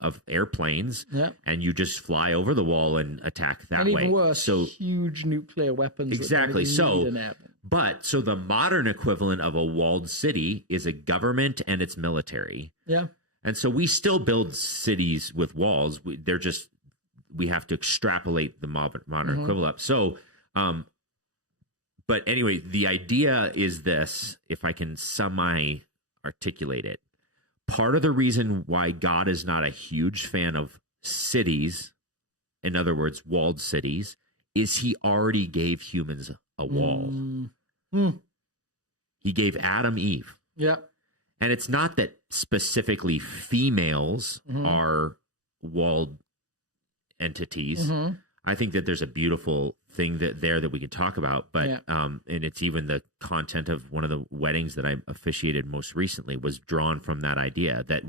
of airplanes, and you just fly over the wall and attack that way. Even worse, so huge nuclear weapons. Exactly. So the modern equivalent of a walled city is a government and its military. Yeah. And so we still build cities with walls. We have to extrapolate the modern equivalent up. So, but anyway, the idea is this: if I can articulate it. Part of the reason why God is not a huge fan of cities, in other words, walled cities, is he already gave humans a wall. He gave Adam Eve. Yeah. And it's not that specifically females are walled entities. I think that there's a beautiful thing that we could talk about, but and it's even the content of one of the weddings that I officiated most recently was drawn from that idea that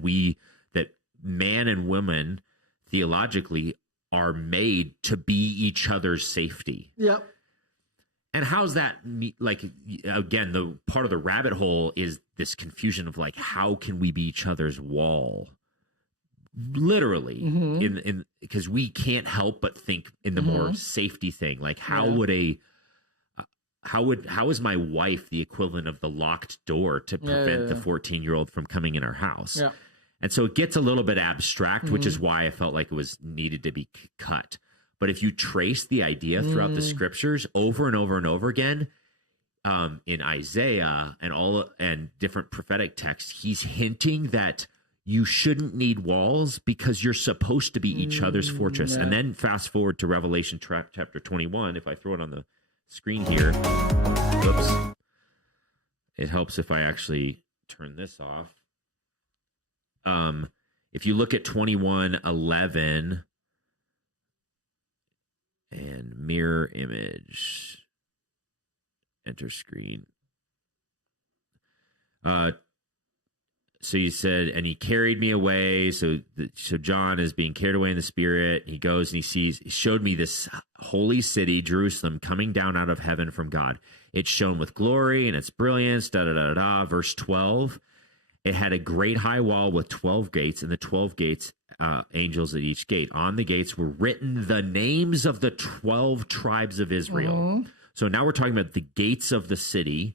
man and woman theologically are made to be each other's safety. Yep. And how's that, like, again, the part of the rabbit hole is this confusion of like, how can we be each other's wall? Literally, in because we can't help but think in the more safety thing. Like, how is my wife the equivalent of the locked door to prevent the 14-year-old from coming in our house? And so it gets a little bit abstract, which is why I felt like it was needed to be cut. But if you trace the idea throughout the scriptures over and over and over again, in Isaiah and different prophetic texts, he's hinting that you shouldn't need walls because you're supposed to be each other's fortress. And then fast forward to Revelation chapter 21. If I throw it on the screen here, oops, it helps if I actually turn this off. If you look at 21:11 and mirror image, enter screen. So you said, and he carried me away. So John is being carried away in the spirit. He goes and he showed me this holy city, Jerusalem, coming down out of heaven from God. It shone with glory and its brilliance, Verse 12, it had a great high wall with 12 gates, and the 12 gates, angels at each gate. On the gates were written the names of the 12 tribes of Israel. So now we're talking about the gates of the city.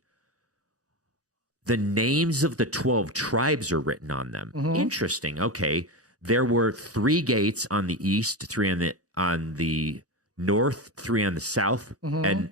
The names of the 12 tribes are written on them. Interesting. Okay. There were 3 gates on the east, 3 on the north, 3 on the south. And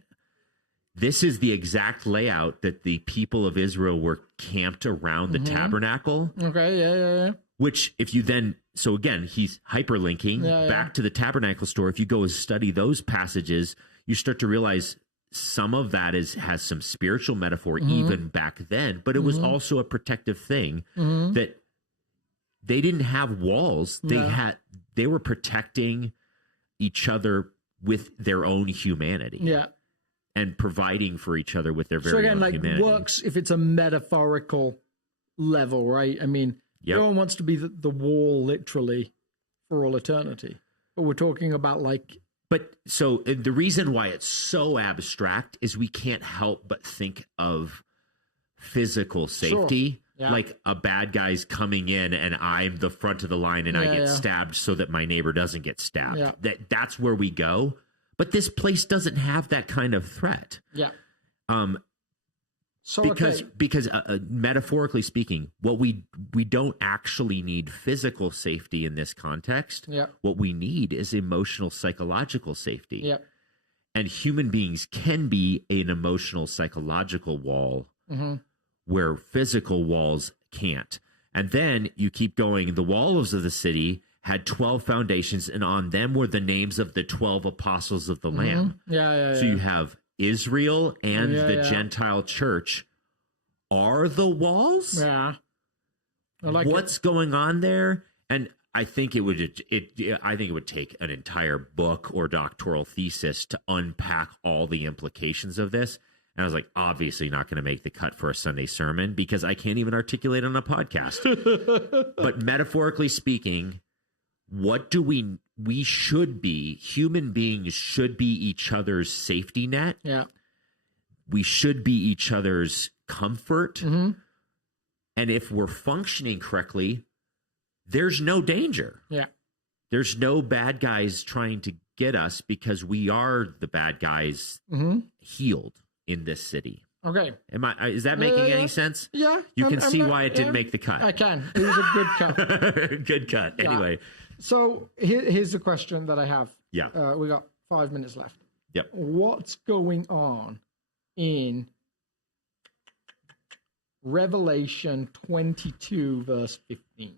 this is the exact layout that the people of Israel were camped around the tabernacle. Okay, yeah. Which, if you then, so again, he's hyperlinking back to the tabernacle store. If you go and study those passages, you start to realize some of that has some spiritual metaphor even back then, but it was also a protective thing that they didn't have walls. They were protecting each other with their own humanity. Yeah. And providing for each other with their very own humanity. Works if it's a metaphorical level, right? I mean, no one wants to be the wall literally for all eternity. But we're talking about But so the reason why it's so abstract is we can't help but think of physical safety. Sure. Yeah. Like a bad guy's coming in and I'm the front of the line and I get stabbed so that my neighbor doesn't get stabbed. Yeah. That's where we go. But this place doesn't have that kind of threat. Yeah. Because metaphorically speaking, what we don't actually need physical safety in this context. Yeah. What we need is emotional, psychological safety. Yeah. And human beings can be an emotional, psychological wall where physical walls can't. And then you keep going. The walls of the city had 12 foundations, and on them were the names of the 12 apostles of the Lamb. So you have Israel and the Gentile church are the walls. Yeah. What's going on there? And I think it would take an entire book or doctoral thesis to unpack all the implications of this. And I was like, obviously not going to make the cut for a Sunday sermon because I can't even articulate on a podcast. But metaphorically speaking, what do we should be, human beings should be each other's safety net. Yeah. We should be each other's comfort. And if we're functioning correctly, there's no danger. Yeah. There's no bad guys trying to get us because we are the bad guys healed in this city. Okay. Is that making any sense? Yeah. You can see why it didn't make the cut. I can. It was a good cut. Good cut. Yeah. Anyway. So here's the question that I have. Yeah. We got 5 minutes left. Yep. What's going on in Revelation 22, verse 15?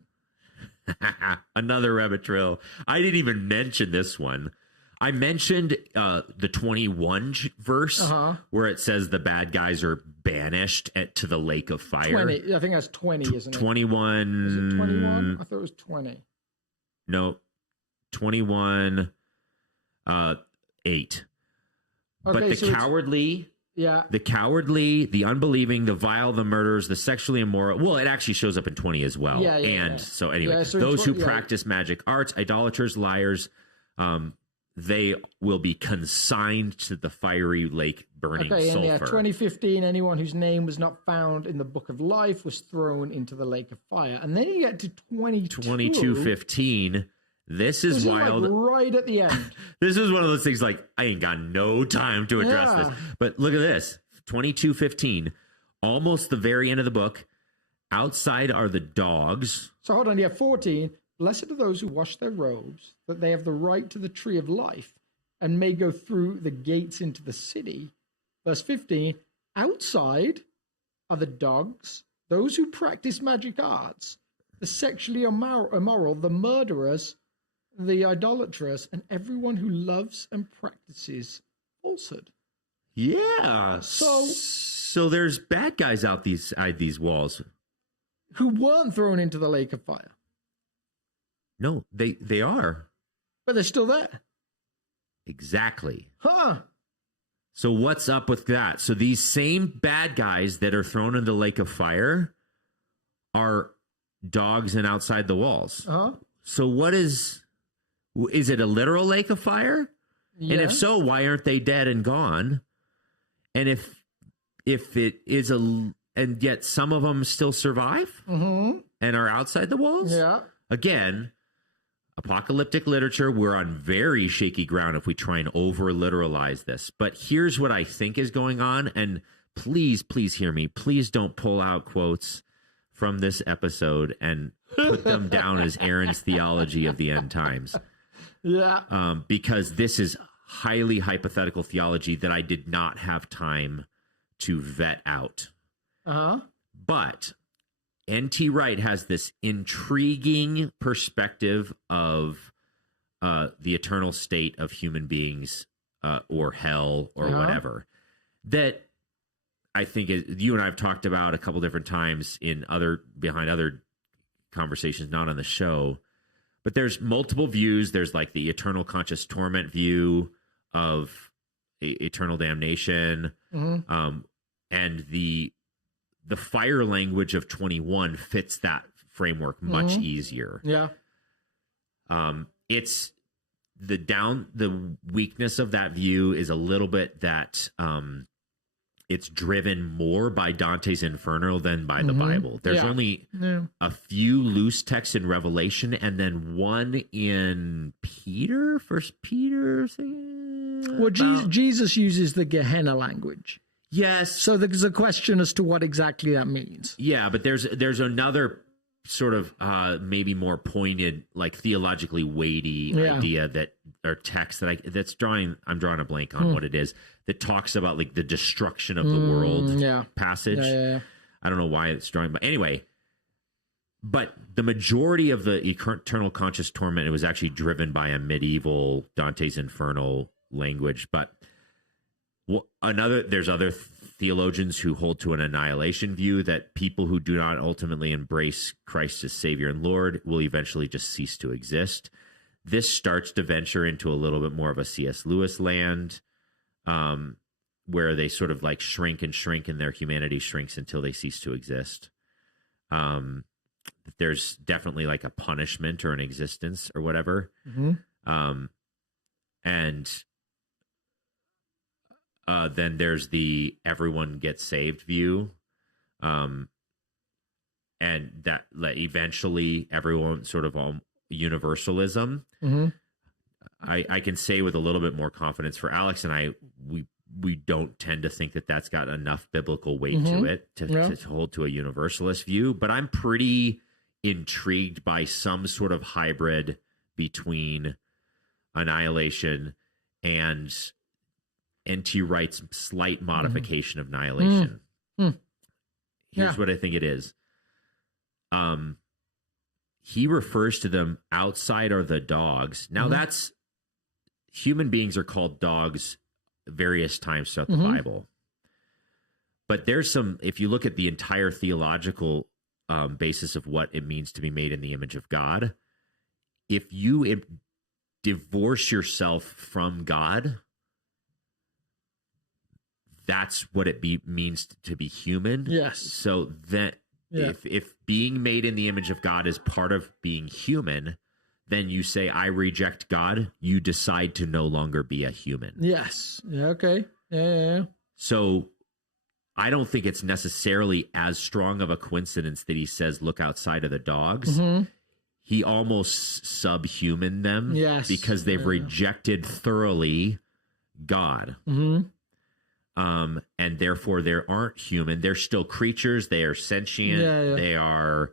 Another rabbit trail. I didn't even mention this one. I mentioned the 21 verse where it says the bad guys are banished to the lake of fire. 20. I think that's 20, isn't it? 21. Is it 21? I thought it was 20. No, 21, 8. Okay, but the cowardly, the cowardly, the unbelieving, the vile, the murderers, the sexually immoral. Well, it actually shows up in 20 as well. So anyway, so those who practice magic arts, idolaters, liars, they will be consigned to the fiery lake burning sulfur. And 2015, anyone whose name was not found in the book of life was thrown into the lake of fire. And then you get to 22:15. This is wild. Like right at the end. This is one of those things like, I ain't got no time to address this. But look at this. 22:15, almost the very end of the book. Outside are the dogs. So hold on, 14. Blessed are those who wash their robes, that they have the right to the tree of life, and may go through the gates into the city. Verse 15, outside are the dogs, those who practice magic arts, the sexually immoral, the murderers, the idolatrous, and everyone who loves and practices falsehood. Yeah. So there's bad guys outside these walls who weren't thrown into the lake of fire. No, they are. But they're still there. Exactly. Huh. So what's up with that? So these same bad guys that are thrown in the lake of fire are dogs and outside the walls. Uh-huh. So what is it a literal lake of fire? Yeah. And if so, why aren't they dead and gone? And if it is and yet some of them still survive and are outside the walls? Yeah. Again, apocalyptic literature, we're on very shaky ground if we try and over-literalize this. But here's what I think is going on, and please hear me. Please don't pull out quotes from this episode and put them down as Aaron's theology of the end times. Yeah. Because this is highly hypothetical theology that I did not have time to vet out. Uh-huh. But N.T. Wright has this intriguing perspective of the eternal state of human beings or hell or whatever that I think you and I have talked about a couple different times behind other conversations, not on the show. But there's multiple views. There's like the eternal conscious torment view of eternal damnation, and the fire language of 21 fits that framework much easier. Yeah. It's the weakness of that view is a little bit that it's driven more by Dante's Inferno than by the Bible. There's only a few loose texts in Revelation and then one in First Peter. Well, Jesus uses the Gehenna language. Yes. So there's a question as to what exactly that means. Yeah, but there's another sort of maybe more pointed, like theologically weighty idea that or text that I'm drawing a blank on what it is that talks about like the destruction of the world passage. Yeah. I don't know why it's drawing, but anyway. But the majority of the eternal conscious torment, it was actually driven by a medieval Dante's Inferno language. But there's other theologians who hold to an annihilation view that people who do not ultimately embrace Christ as Savior and Lord will eventually just cease to exist. This starts to venture into a little bit more of a C.S. Lewis land, where they sort of like shrink and their humanity shrinks until they cease to exist. There's definitely like a punishment or an existence or whatever. And then there's the everyone gets saved view. And that eventually everyone sort of universalism. I can say with a little bit more confidence for Alex and I, we don't tend to think that that's got enough biblical weight to it to hold to a universalist view, but I'm pretty intrigued by some sort of hybrid between annihilation and N.T. Wright's slight modification of annihilation. Here's what I think it is. He refers to them outside are the dogs. Now that's human beings are called dogs various times throughout the Bible. But there's if you look at the entire theological basis of what it means to be made in the image of God, if you divorce yourself from God, that's what it means to be human. Yes. So that if being made in the image of God is part of being human, then you say, I reject God, you decide to no longer be a human. Yes. Yeah, okay. Yeah. So I don't think it's necessarily as strong of a coincidence that he says, look outside of the dogs. He almost subhuman them because they've rejected thoroughly God. And therefore they aren't human. They're still creatures. They are sentient. They are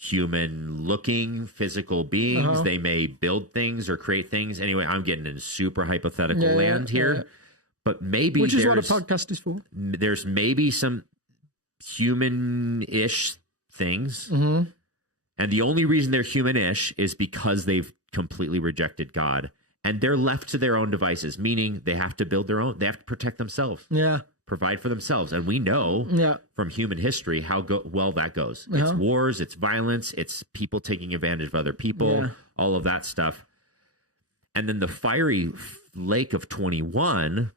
human looking physical beings. They may build things or create things. Anyway, I'm getting into super hypothetical land here, but maybe which is what a podcast is for. There's maybe some human-ish things. And the only reason they're human-ish is because they've completely rejected God. And they're left to their own devices, meaning they have to build their own. They have to protect themselves. Yeah. Provide for themselves. And we know from human history how well that goes. It's wars, it's violence, it's people taking advantage of other people, all of that stuff. And then the fiery lake of 21,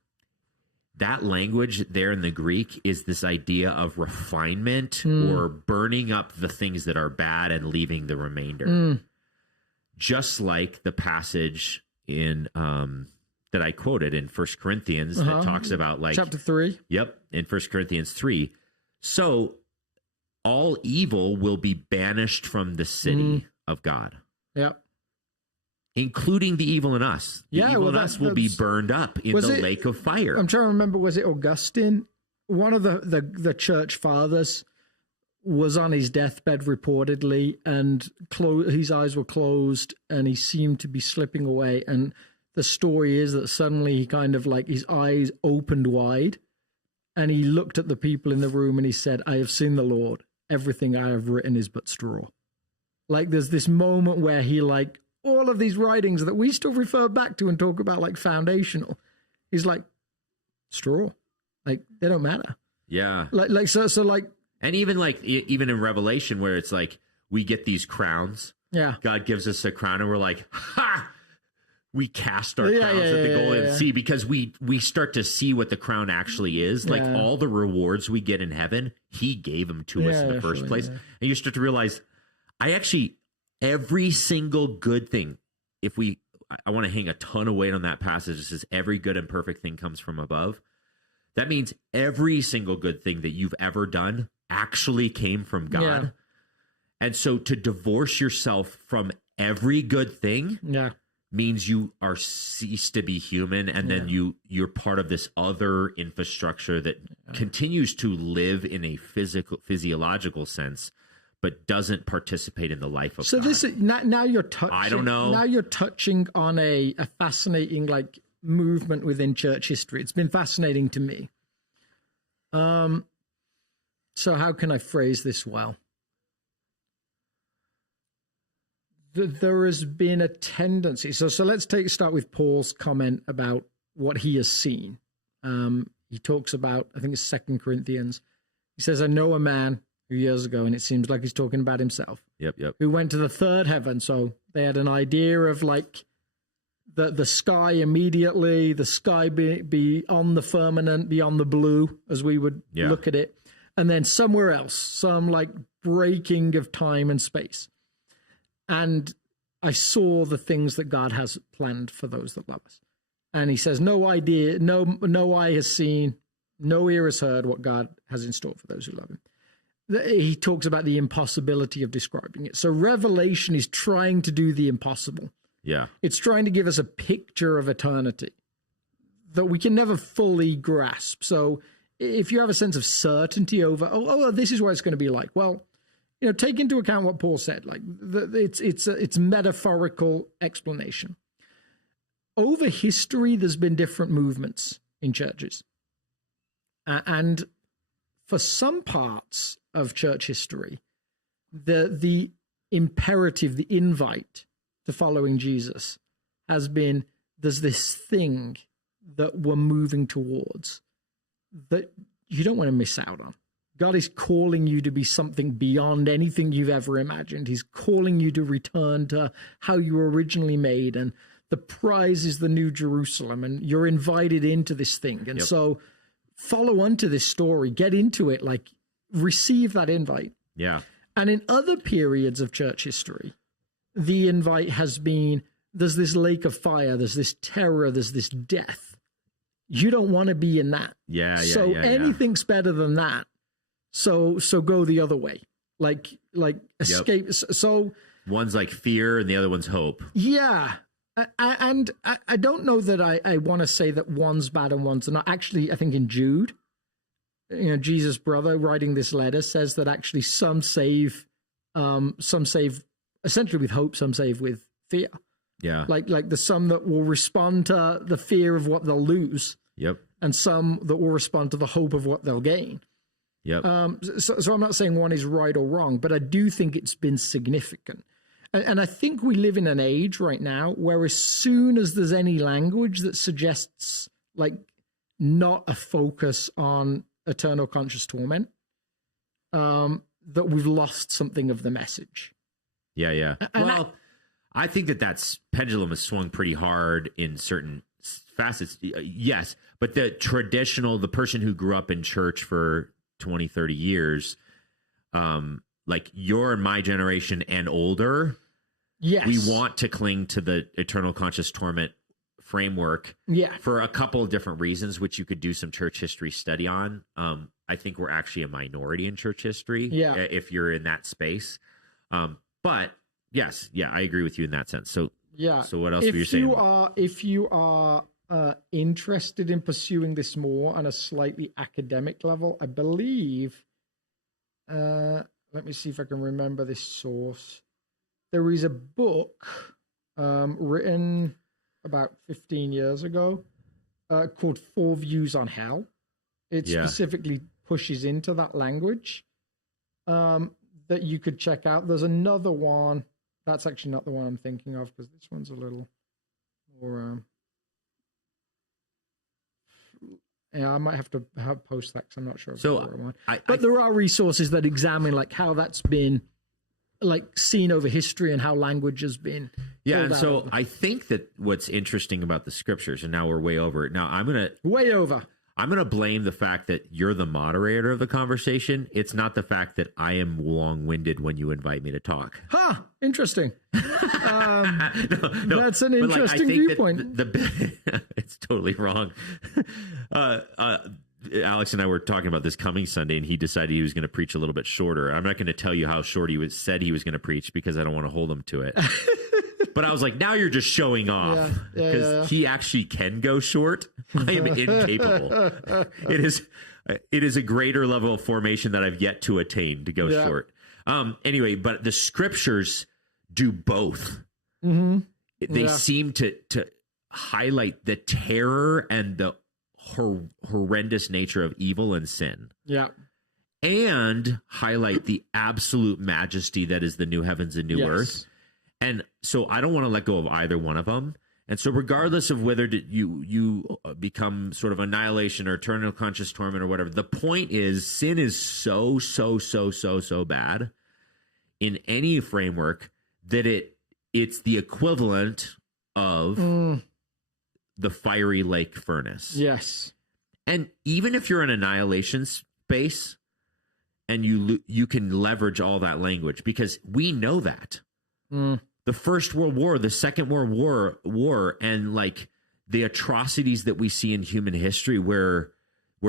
that language there in the Greek is this idea of refinement or burning up the things that are bad and leaving the remainder. Just like the passage in that I quoted in 1 Corinthians that talks about like chapter 3. Yep, in 1 Corinthians 3. So all evil will be banished from the city of God. Yep. Including the evil in us. The evil in us will be burned up in the lake of fire. I'm trying to remember, was it Augustine? One of the church fathers was on his deathbed reportedly, and his eyes were closed and he seemed to be slipping away. And the story is that suddenly he kind of like his eyes opened wide and he looked at the people in the room and he said, "I have seen the Lord. Everything I have written is but straw." Like there's this moment where he like, all of these writings that we still refer back to and talk about like foundational, he's like, straw. Like they don't matter. Yeah. Like so like, and even in Revelation where it's like we get these crowns. Yeah. God gives us a crown and we're like, ha! We cast our crowns at the golden sea because we start to see what the crown actually is. Like all the rewards we get in heaven, he gave them to us in the first place. And you start to realize, every single good thing, I want to hang a ton of weight on that passage. It says every good and perfect thing comes from above. That means every single good thing that you've ever done actually came from God. Yeah. And so to divorce yourself from every good thing means you are ceased to be human, and then you're part of this other infrastructure that continues to live in a physiological sense, but doesn't participate in the life of God. So this is now you're touching. I don't know. Now you're touching on a fascinating like movement within church history. It's been fascinating to me. So how can I phrase this well? There has been a tendency. So let's start with Paul's comment about what he has seen. He talks about, I think it's 2 Corinthians. He says, "I know a man years ago," and it seems like he's talking about himself. Yep. Who went to the third heaven. So they had an idea of like the sky immediately, the sky be on the firmament, beyond the blue, as we would look at it. And then somewhere else, some like breaking of time and space. And I saw the things that God has planned for those that love us. And he says, no idea, no eye has seen, no ear has heard what God has in store for those who love him. He talks about the impossibility of describing it. So Revelation is trying to do the impossible. Yeah. It's trying to give us a picture of eternity that we can never fully grasp. So if you have a sense of certainty over, this is what it's going to be like. Well, take into account what Paul said. Like it's metaphorical explanation. Over history, there's been different movements in churches. And for some parts of church history, the imperative, the invite to following Jesus has been, there's this thing that we're moving towards that you don't want to miss out on. God is calling you to be something beyond anything you've ever imagined. He's calling you to return to how you were originally made. And the prize is the New Jerusalem. And you're invited into this thing. And so follow on to this story. Get into it. Like, receive that invite. Yeah. And in other periods of church history, the invite has been, there's this lake of fire. There's this terror. There's this death. You don't want to be in that. So anything's better than that. So go the other way, like escape. So one's like fear and the other one's hope. Yeah. And I don't know that I want to say that one's bad and one's not. Actually, I think in Jude, Jesus' brother writing this letter says that actually some save Some save essentially with hope, some save with fear. Yeah. Like the some that will respond to the fear of what they'll lose. Yep. And some that will respond to the hope of what they'll gain. Yep. So I'm not saying one is right or wrong, but I do think it's been significant. And I think we live in an age right now where as soon as there's any language that suggests like not a focus on eternal conscious torment, that we've lost something of the message. Yeah, yeah. Well, I think that's pendulum has swung pretty hard in certain facets. Yes, but the person who grew up in church for 20, 30 years, like your and my generation and older, yes, we want to cling to the eternal conscious torment framework for a couple of different reasons, which you could do some church history study on. I think we're actually a minority in church history if you're in that space. But yes, I agree with you in that sense. So so what else were you saying? If you are interested in pursuing this more on a slightly academic level, I believe, let me see if I can remember this source. There is a book written about 15 years ago called 4 Views on Hell. It specifically pushes into that language that you could check out. There's another one. That's actually not the one I'm thinking of because this one's a little more... I might have to post that because I'm not sure. But there are resources that examine like how that's been like seen over history and how language has been. Yeah, and so I think that what's interesting about the scriptures, and now we're way over it. Now I'm gonna blame the fact that you're the moderator of the conversation. It's not the fact that I am long-winded when you invite me to talk. Interesting. No, that's an interesting viewpoint. It's totally wrong. Alex and I were talking about this coming Sunday, and he decided he was going to preach a little bit shorter. I'm not going to tell you how short said he was going to preach because I don't want to hold him to it. But I was like, now you're just showing off because he actually can go short. I am incapable. It is a greater level of formation that I've yet to attain to go short. Anyway, but the scriptures do both. Mm-hmm. They seem to highlight the terror and the horrendous nature of evil and sin. Yeah. And highlight the absolute majesty that is the new heavens and new earth. And so I don't want to let go of either one of them. And so regardless of whether you become sort of annihilation or eternal conscious torment or whatever, the point is sin is so bad in any framework that it's the equivalent of the fiery lake furnace. Yes. And even if you're in annihilation space and you can leverage all that language because we know that. The First World War, the Second World War, and like the atrocities that we see in human history where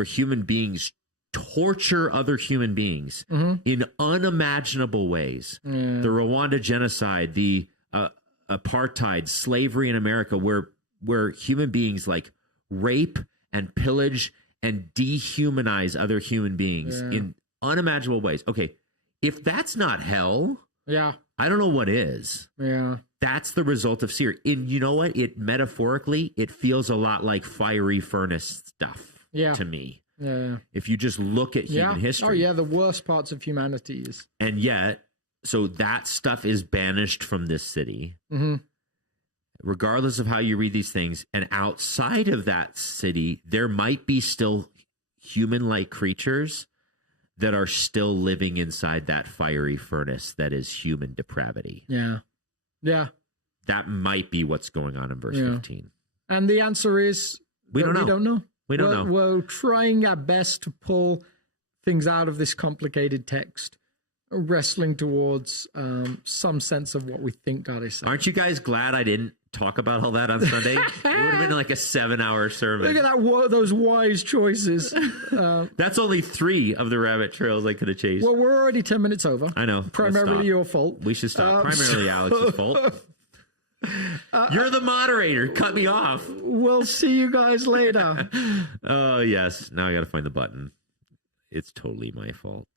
human beings torture other human beings in unimaginable ways. The Rwanda genocide, the apartheid, slavery in America, where human beings like rape and pillage and dehumanize other human beings in unimaginable ways. Okay, if that's not hell, I don't know what is. Yeah. That's the result of fear. And you know what? Metaphorically, it feels a lot like fiery furnace stuff to me. Yeah. If you just look at human history. Oh, yeah, the worst parts of humanity is. And yet, so that stuff is banished from this city. Mm-hmm. Regardless of how you read these things. And outside of that city, there might be still human-like creatures that are still living inside that fiery furnace that is human depravity. Yeah. Yeah. That might be what's going on in verse 15. And the answer is we don't know. We don't know. We're trying our best to pull things out of this complicated text, wrestling towards some sense of what we think God is saying. Aren't you guys glad I didn't talk about all that on Sunday? It would have been like a 7-hour sermon. Look at those wise choices. That's only 3 of the rabbit trails I could have chased. Well, we're already 10 minutes over. I know. Primarily your fault. We should stop. Primarily Alex's fault. You're the moderator. Cut me off. We'll see you guys later. Oh, yes. Now I got to find the button. It's totally my fault.